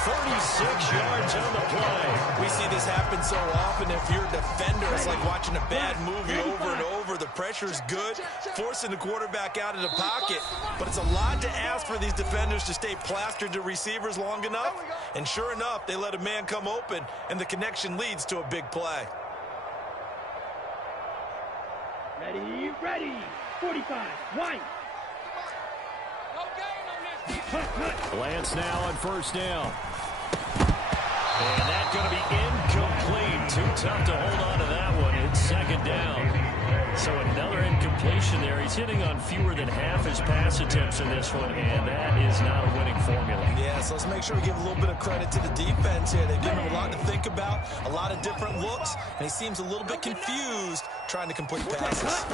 36 yards on the play. We see this happen so often. If you're a defender, it's like watching a bad movie over and over. The pressure's good, forcing the quarterback out of the pocket. But it's a lot to ask for these defenders to stay plastered to receivers long enough. And sure enough, they let a man come open, and the connection leads to a big play. Ready. 45. White. Lance now on first down. And that's going to be incomplete. Too tough to hold on to that one. It's second down. So another incompletion there. He's hitting on fewer than half his pass attempts in this one, and that is not a winning formula. Yeah, so let's make sure we give a little bit of credit to the defense here. They've given him a lot to think about, a lot of different looks, and he seems a little bit confused trying to complete passes.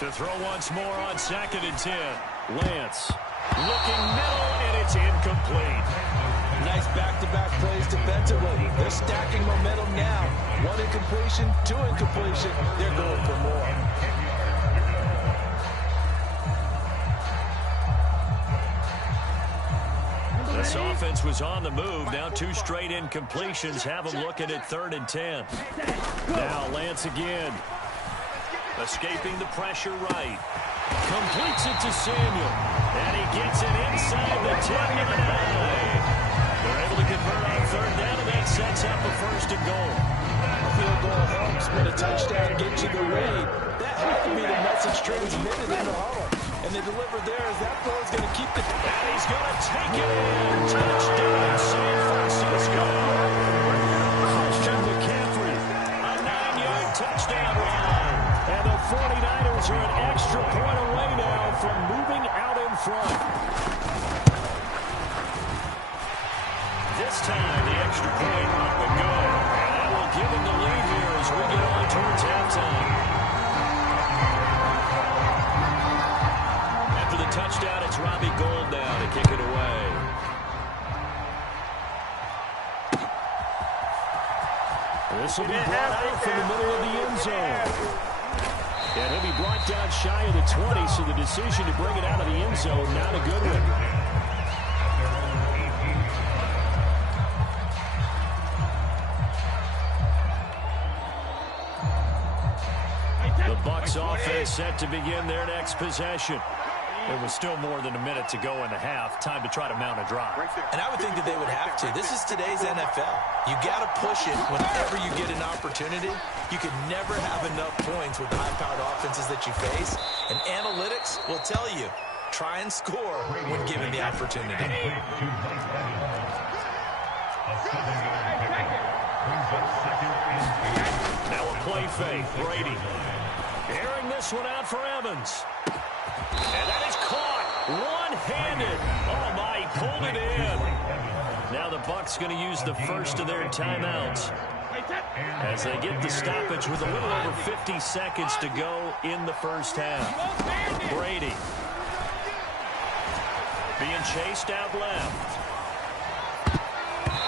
To throw once more on 2nd and 10. Lance looking middle, and it's incomplete. Nice back-to-back plays defensively. They're stacking momentum now. 1 incompletion, 2 incompletion. They're going for more. This offense was on the move. Now 2 straight incompletions have them looking at 3rd and 10. Now Lance again. Escaping the pressure right. Completes it to Samuel. And he gets it inside the 10 to the 9. They're able to convert on 3rd down, and that sets up a 1st and goal. A field goal helps, but a touchdown gets you the lead. That has to be the message transmitted in the huddle. And they deliver there as that throw is going to keep the... And he's going to take it in. Touchdown, San Francisco. Christian McCaffrey, a 9-yard touchdown run. And the 49ers are an extra point away now from moving out in front. This time, the extra point up and go. And that will give him the lead here as we get on towards halftime. After the touchdown, it's Robbie Gould now to kick it away. This will be brought out from the middle of the end zone. And he'll be brought down shy of the 20, so the decision to bring it out of the end zone, not a good one. The Bucs offense set to begin their next possession. There was still more than a minute to go in the half. Time to try to mount a drive. And I would think that they would have to. This is today's NFL. You got to push it whenever you get an opportunity. You could never have enough points with the high-powered offenses that you face. And analytics will tell you, try and score when given the opportunity. Now a play fake. Brady airing this one out for Evans. And that is caught one-handed. Oh, my, he pulled it in. Now the Bucs going to use the first of their timeouts as they get the stoppage with a little over 50 seconds to go in the first half. Brady being chased out left.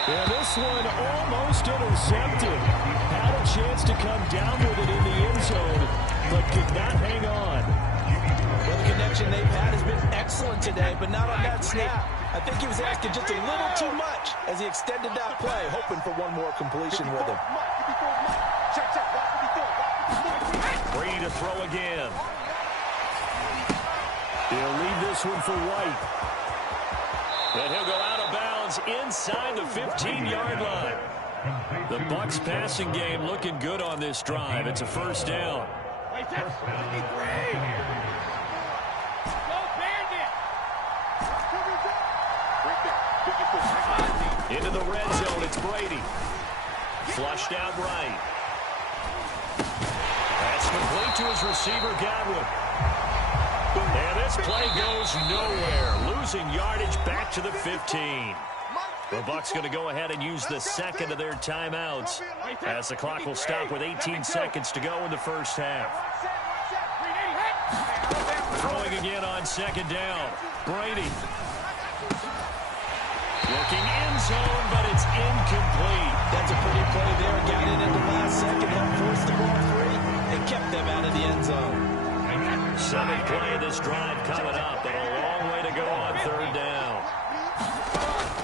And this one almost intercepted. Had a chance to come down with it in the end zone, but could not hang on. Well, the connection they've had has been excellent today, but not on that snap. I think he was asking just a little too much as he extended that play, hoping for one more completion with him. Brady to throw again. He'll leave this one for White. And he'll go out of bounds inside the 15-yard line. The Bucs passing game looking good on this drive. It's a first down. Into the red zone, it's Brady. Flushed out right. That's complete to his receiver, Godwin. And this play goes nowhere. Losing yardage back to the 15. The Bucs going to go ahead and use the second of their timeouts as the clock will stop with 18 seconds to go in the first half. Throwing again on second down. Brady. Looking end zone, but it's incomplete. That's a pretty play there. Got it in the last second. Helped force the ball free and kept them out of the end zone. 7th play of this drive coming up, but a long way to go on third down.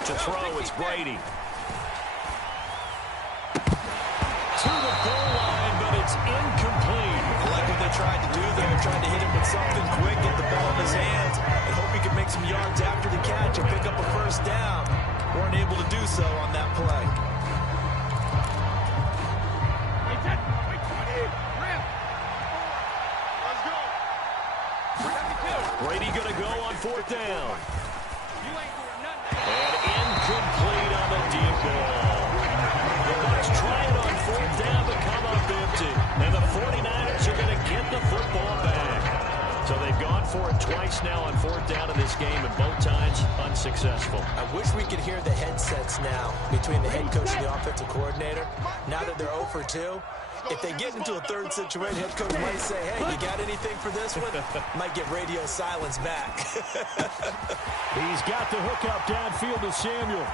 To throw, it's Brady. To the goal line, but it's incomplete. I like what they tried to do there. Tried to hit him with something quick, get the ball in his hands, and hope he could make some yards after the catch and pick up a first down. Weren't able to do so on that play. Brady going to go on 4th down. And incomplete on the deep ball. The Bucs try it on 4th down but come up empty. And the 49ers are going to get the football back. So they've gone for it twice now on 4th down in this game, and both times unsuccessful. I wish we could hear the headsets now between the head coach and the offensive coordinator. Now that they're 0 for 2, if they get into a third situation, head coach might say, hey, you got anything for this one? Might get radio silence back. He's got the hook up downfield to Samuel.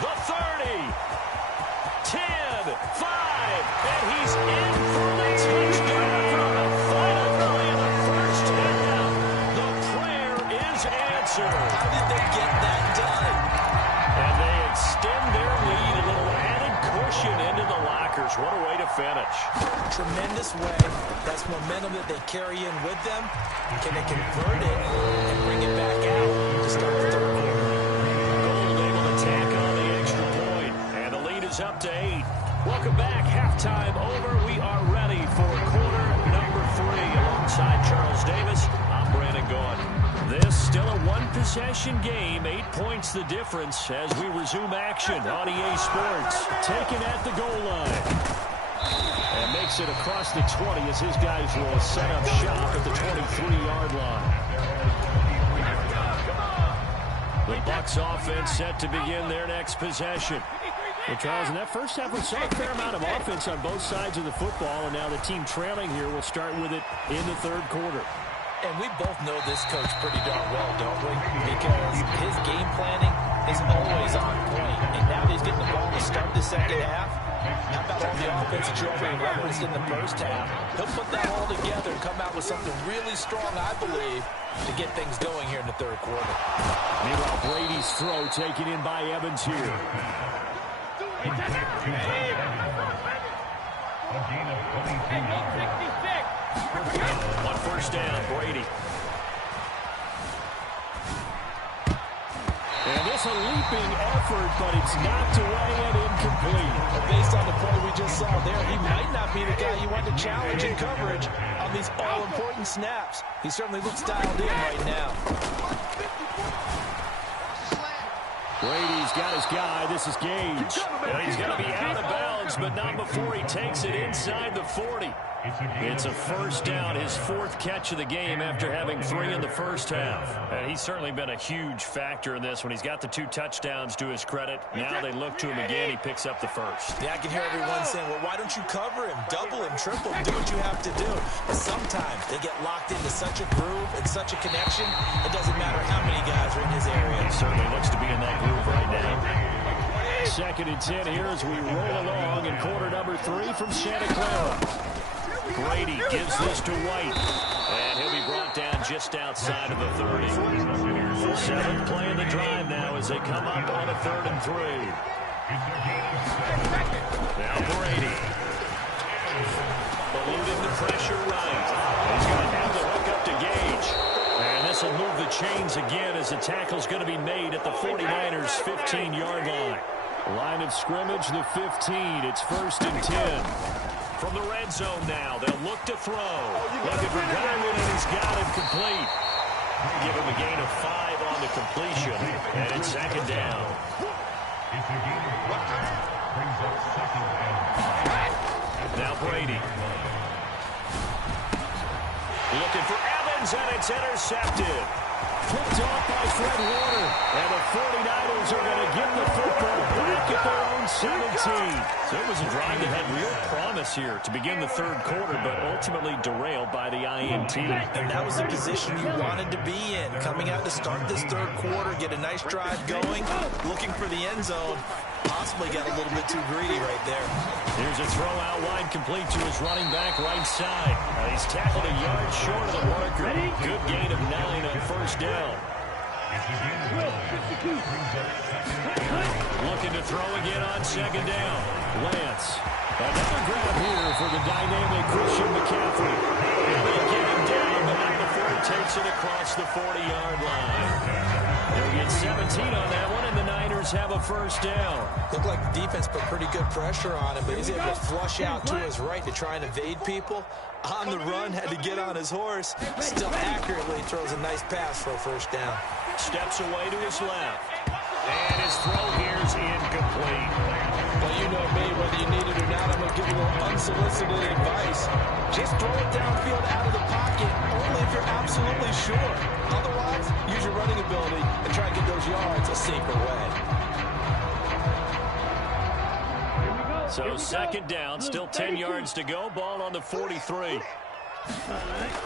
The 30, 10, 5, and he's in for the touchdown from the final play of the first half. The prayer is answered. How did they get that done? And they extend their lead, a little added cushion into the lockers. What a way to finish. Tremendous way. That's momentum that they carry in with them. Can they convert it and bring it back out to start the third quarter? Gold able to tack on the extra point, and the lead is up to 8. Welcome back. Halftime over. We are ready for quarter number 3. Alongside Charles Davis, I'm Brandon Gaudin. This still a one-possession game. 8 points the difference as we resume action on EA Sports. Taken at the goal line. And makes it across the 20 as his guys will set up shop at the 23-yard line. The Bucs offense set to begin their next possession. Well, Charles, in that first half, we saw a fair amount of offense on both sides of the football, and now the team trailing here will start with it in the third quarter. And we both know this coach pretty darn well, don't we? Because his game planning is always on point. And now he's getting the ball to start the second half. How about all the offense that you already referenced in the first half? He'll put that all together and come out with something really strong, I believe, to get things going here in the third quarter. Meanwhile, Brady's throw taken in by Evans here. On first down, Brady. And this a leaping effort, but it's knocked away and incomplete. Based on the play we just saw there, he might not be the guy you want to challenge in coverage on these all-important snaps. He certainly looks dialed in right now. Brady's got his guy. This is Gage. And he's going to be out of bounds, but not before he takes it inside the 40. It's a first down, his 4th catch of the game after having 3 in the first half. And he's certainly been a huge factor in this when he's got the 2 touchdowns to his credit. Now they look to him again. He picks up the first. Yeah, I can hear everyone saying, well, why don't you cover him, double him, triple him, do what you have to do. But sometimes they get locked into such a groove and such a connection, it doesn't matter how many guys are in his area. He certainly looks to be in that groove right now. 2nd and 10 here as we roll along in quarter number 3 from Santa Clara. Brady gives this to White, and he'll be brought down just outside of the 30. 7th play of the drive now as they come up on a 3rd and 3. Now Brady. Eluding the pressure right. He's going to have the hook up to Gage. And this will move the chains again as the tackle's going to be made at the 49ers' 15-yard line. Line of scrimmage, the 15. It's 1st and 10. From the red zone now, they'll look to throw. Looking for Godwin, and he's got him complete. Give him a gain of 5 on the completion, and it's 2nd down. Now Brady. Looking for Evans, and it's intercepted. Picked off by Fred Warner, and the 49ers are going to get the football back at their own 17. So it was a drive that had real promise here to begin the third quarter, but ultimately derailed by the INT. And that was the position you wanted to be in. Coming out to start this third quarter, get a nice drive going, looking for the end zone. Possibly got a little bit too greedy right there. Here's a throw out wide complete to his running back right side. He's tackled a yard short of the marker. Good gain of 9 on first down. Looking to throw again on second down. Lance. Another grab here for the dynamic Christian McCaffrey. And they get him down, but not before he takes it across the 40-yard line. They'll get 17 on that one, and the Niners have a first down. Looked like the defense put pretty good pressure on him, but he's able to flush out to his right to try and evade people. On the run, had to get on his horse. Still accurately throws a nice pass for a first down. Steps away to his left. And his throw here is incomplete. Well, you know me, whether you need it or not, I'm going to give you a little unsolicited advice. Just throw it downfield out of the pocket, only if you're absolutely sure. Otherwise, use your running ability and try and get those yards a safer way. So second down, still 10 yards to go. Ball on the 43.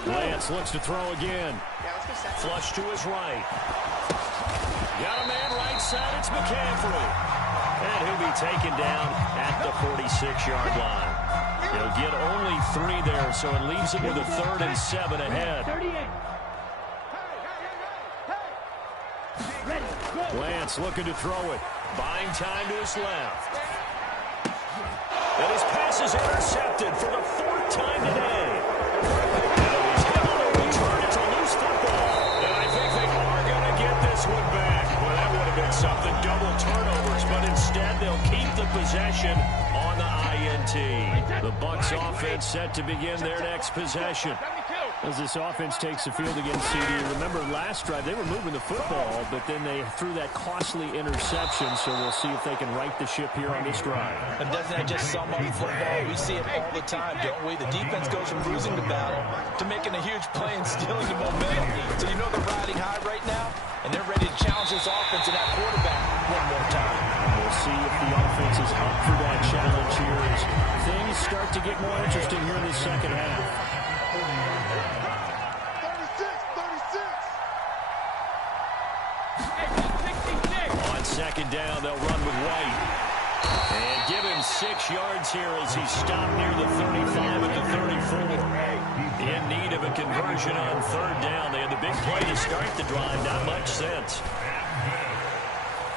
Lance looks to throw again. Flush to his right. Got a man right side. It's McCaffrey. And he'll be taken down at the 46-yard line. He'll get only 3 there, so it leaves him with a 3rd and 7 ahead. Lance looking to throw it. Buying time to his left. And his pass is intercepted for the 4th time today. Now he's hit on a return. It's a loose football. And I think they are going to get this one back. Well, that would have been something, double turnovers, but instead they'll keep the possession on the INT. The Bucs offense set to begin their next possession. As this offense takes the field against CD, remember last drive they were moving the football, but then they threw that costly interception, so we'll see if they can right the ship here on this drive. And doesn't that just sum up football? We see it all the time, don't we? The defense goes from losing the battle to making a huge play and stealing the momentum. So you know they're riding high right now, and they're ready to challenge this offense and that quarterback one more time. We'll see if the offense is up for that challenge here as things start to get more interesting here in the second half. On second down, they'll run with White. And give him 6 yards here as he stopped near the 35 at the 34. In need of a conversion on 3rd down. They had the big play to start the drive. Not much sense.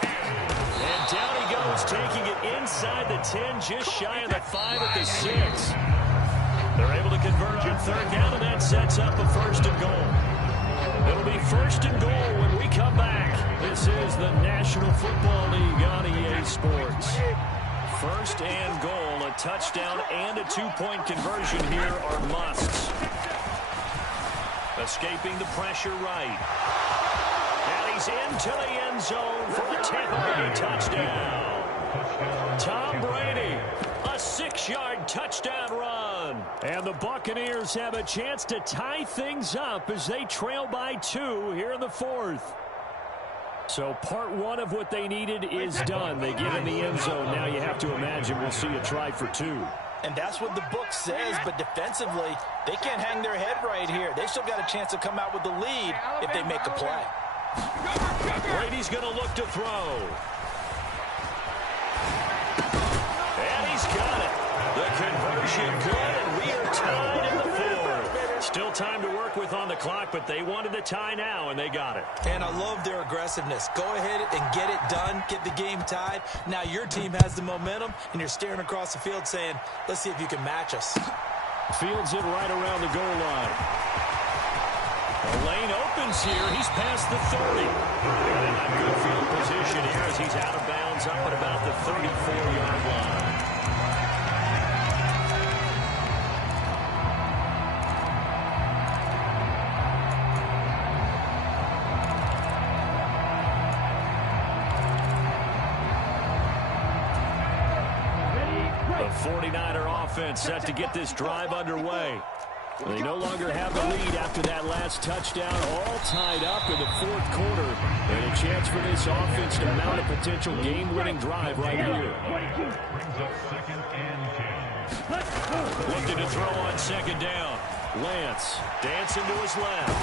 And down he goes, taking it inside the 10, just shy of the 5 at the 6. They're able to convert on 3rd down, and that sets up a 1st and goal. It'll be 1st and goal when we come back. This is the National Football League on EA Sports. 1st and goal, a touchdown and a 2-point conversion here are musts. Escaping the pressure right. And he's into the end zone for a Tampa Bay touchdown. Tom Brady, a 6-yard touchdown run. And the Buccaneers have a chance to tie things up as they trail by 2 here in the 4th. So part 1 of what they needed is done. They get in the end zone. Now you have to imagine we'll see a try for 2. And that's what the book says, but defensively, they can't hang their head right here. They've still got a chance to come out with the lead if they make a play. Brady's going to look to throw. And he's got it. The conversion good, and we are tied in the 4th. Still time to work with on the clock, but they wanted the tie now, and they got it. And I love their aggressiveness. Go ahead and get it done. Get the game tied. Now your team has the momentum, and you're staring across the field saying, let's see if you can match us. Fields it right around the goal line. The lane opens here. He's past the 30. And in a good field position here as he's out of bounds up at about the 34-yard line. The 49er offense set to get this drive underway. They no longer have the lead after that last touchdown, all tied up in the 4th quarter. And a chance for this offense to mount a potential game-winning drive right here. Looking to throw on 2nd down. Lance dancing to his left.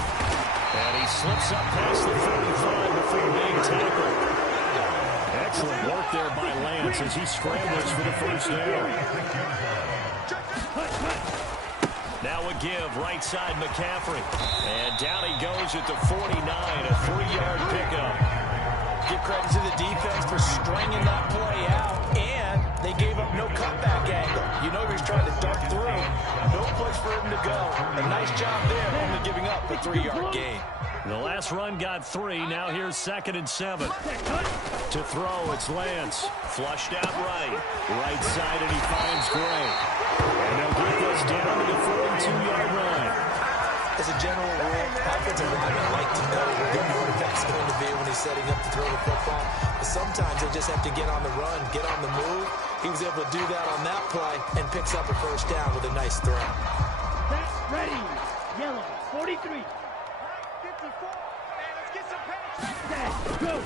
And he slips up past the 35 before being tackled. Excellent work there by Lance as he scrambles for the 1st down. Now a give, right side McCaffrey. And down he goes at the 49, a 3-yard pickup. Give credit to the defense for stringing that play out, and they gave up no cutback angle. You know he was trying to dart through. No place for him to go. A nice job there, only giving up a 3-yard gain. The last run got 3. Now here's 2nd and 7. To throw, it's Lance. Flushed out right. Right side, and he finds Gray. And they'll get this down to the 42-yard line. As a general rule, offensive linemen like to know where their quarterback's going to be when he's setting up to throw the football. But sometimes they just have to get on the run, get on the move. He was able to do that on that play and picks up a first down with a nice throw. Set, ready. Yellow, 43. Set, go.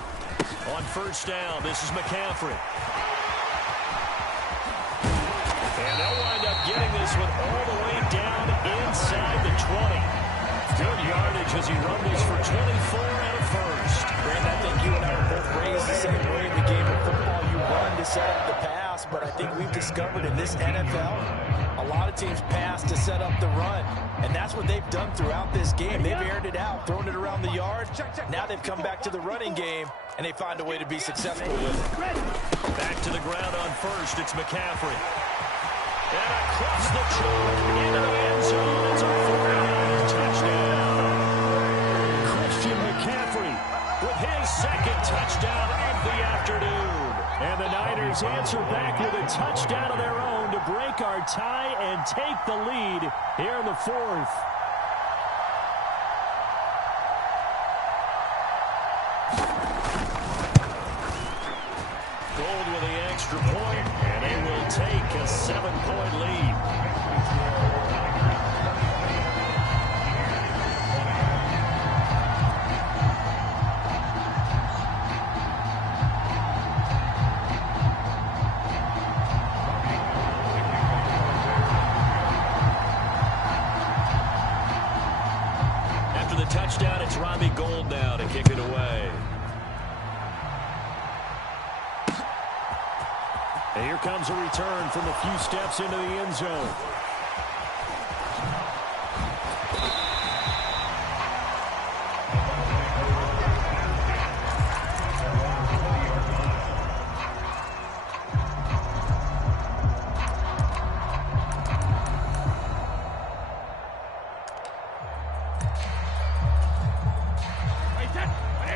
On first down, this is McCaffrey. And they'll wind up getting this one all the way down inside the 20. Good yardage as he run this for 24 and a first. Brand, I think you and I were both raised the same way in the game of football. You run to set up the pass, but I think we've discovered in this NFL, a lot of teams pass to set up the run. And that's what they've done throughout this game. They've aired it out, thrown it around the yard. Now they've come back to the running game, and they find a way to be successful with it. Back to the ground on first, it's McCaffrey. And across the chalk into the end zone. It's a 49 touchdown. Christian McCaffrey with his 2nd touchdown of the afternoon. And the Niners answer back with a touchdown of their own to break our tie and take the lead here in the 4th. Gold with the extra point, and they will take a 7-point lead. After the touchdown, it's Robbie Gould now to kick it away. And here comes a return from a few steps into the end zone.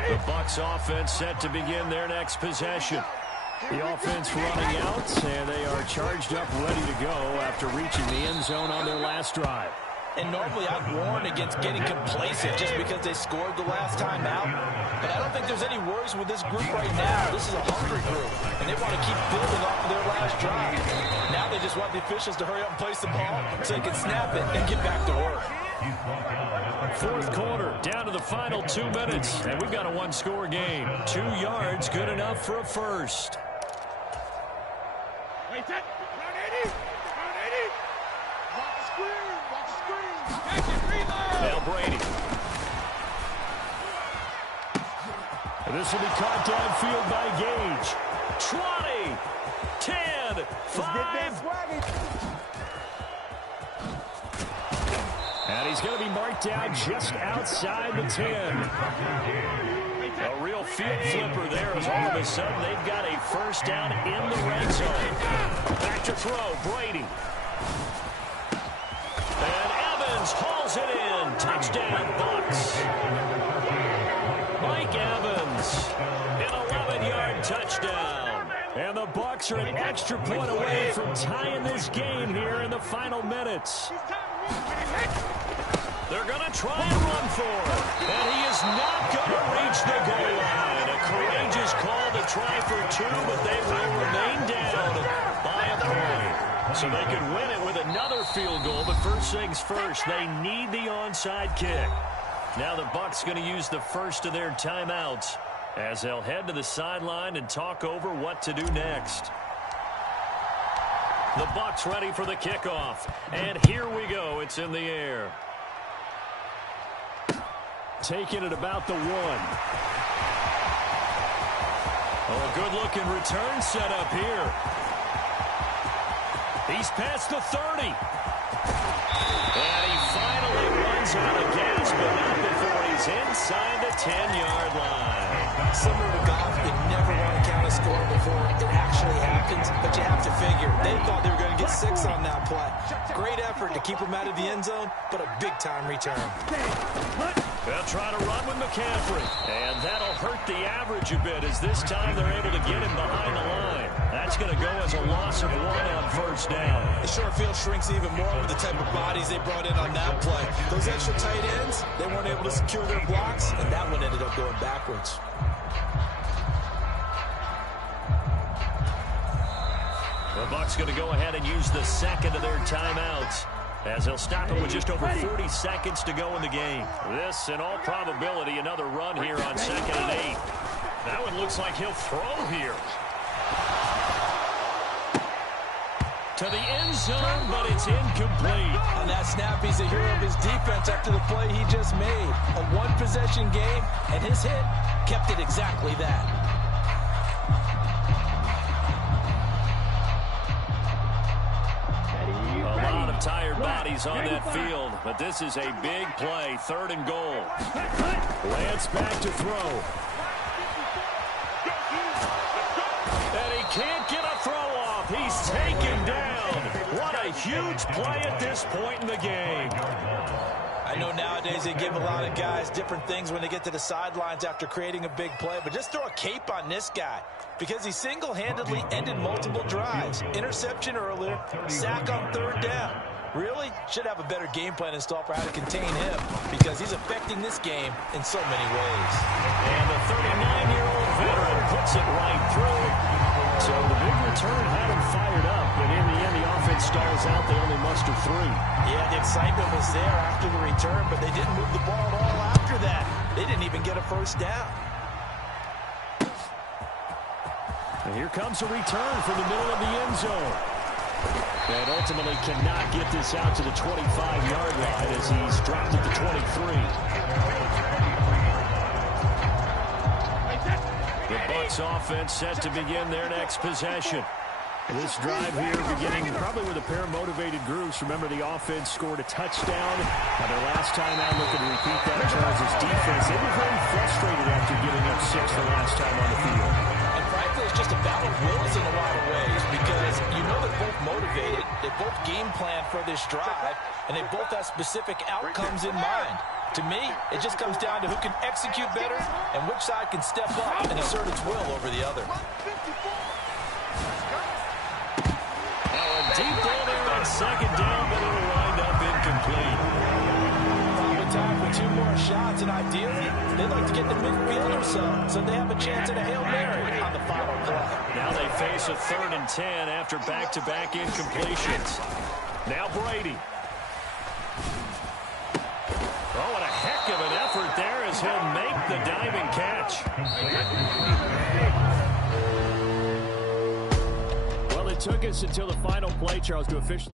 The Bucs offense set to begin their next possession. The offense running out, and they are charged up, ready to go after reaching the end zone on their last drive. And normally I'd warn against getting complacent just because they scored the last time out. But I don't think there's any worries with this group right now. This is a hungry group, and they want to keep building off of their last drive. Now they just want the officials to hurry up and place the ball so they can snap it and get back to work. 4th quarter, down to the final 2 minutes, and we've got a 1-score game. 2 yards, good enough for a first. Wait, set. Round 80. Round 80. Watch the screen. Watch the screen. Action, reload. Now Brady. And this will be caught downfield by Gage. 20, 10, 5. And he's going to be marked down just outside the 10. A real field flipper there as all of a sudden they've got a first down in the red zone. Back to throw, Brady. And Evans hauls it in. Touchdown, Bucs. Mike Evans, an 11-yard touchdown. And the Bucs are an extra point away from tying this game here in the final minutes. They're going to try and run for it. And he is not going to reach the goal line. A courageous call to try for 2, but they will remain down by a point. So they could win it with another field goal. But first things first, they need the onside kick. Now the Bucs going to use the first of their timeouts as they'll head to the sideline and talk over what to do next. The Bucs ready for the kickoff. And here we go. It's in the air. Taking it about the 1. Oh, a good-looking return set up here. He's past the 30. And he finally runs out of gas, but not before he's inside the 10-yard line. Similar to golf, you never want to count a score before it actually happens, but you have to figure. They thought they were going to get 6 on that play. Great effort to keep him out of the end zone, but a big-time return. They'll try to run with McCaffrey. And that'll hurt the average a bit as this time they're able to get him behind the line. That's going to go as a loss of 1 on first down. The short field shrinks even more with the type of bodies they brought in on that play. Those extra tight ends, they weren't able to secure their blocks, and that one ended up going backwards. The Bucs going to go ahead and use the second of their timeouts, as they'll stop it with just over 40 seconds to go in the game. This, in all probability, another run here on 2nd and 8. That one looks like he'll throw here. To the end zone, but it's incomplete. On that snap, he's a hero of his defense after the play he just made. A one-possession game, and his hit kept it exactly that. Tired bodies on that field, but this is a big play. 3rd and goal. Lance back to throw. And he can't get a throw off. He's taken down. What a huge play at this point in the game. I know nowadays they give a lot of guys different things when they get to the sidelines after creating a big play, but just throw a cape on this guy because he single-handedly ended multiple drives. Interception earlier, sack on 3rd down. Really should have a better game plan installed for how to contain him because he's affecting this game in so many ways. And the 39-year-old veteran puts it right through. So the big return had him fired up, but in the end the offense stalls out. They only muster 3. Yeah, the excitement was there after the return, but they didn't move the ball at all after that. They didn't even get a first down. And here comes a return from the middle of the end zone. And ultimately cannot get this out to the 25-yard line as he's dropped at the 23. The Bucs offense set to begin their next possession. This drive here beginning probably with a pair of motivated groups. Remember, the offense scored a touchdown. On their last time out, looking to repeat that. Charles' defense, they were very frustrated after giving up 6 the last time on the field. And frankly, it's just a battle of wills in a lot of ways because you know they're both motivated. They both game plan for this drive, and they both have specific outcomes in mind. To me, it just comes down to who can execute better and which side can step up and assert its will over the other. Deep ball there on 2nd down, but it'll wind up incomplete. Probably time for 2 more shots, and ideally, they'd like to get the midfield or so they have a chance at a Hail Mary on the final play. Now they face a 3rd and 10 after back-to-back incompletions. Now Brady. Oh, and a heck of an effort there as he'll make the diving catch. Well, it took us until the final play, Charles, to officially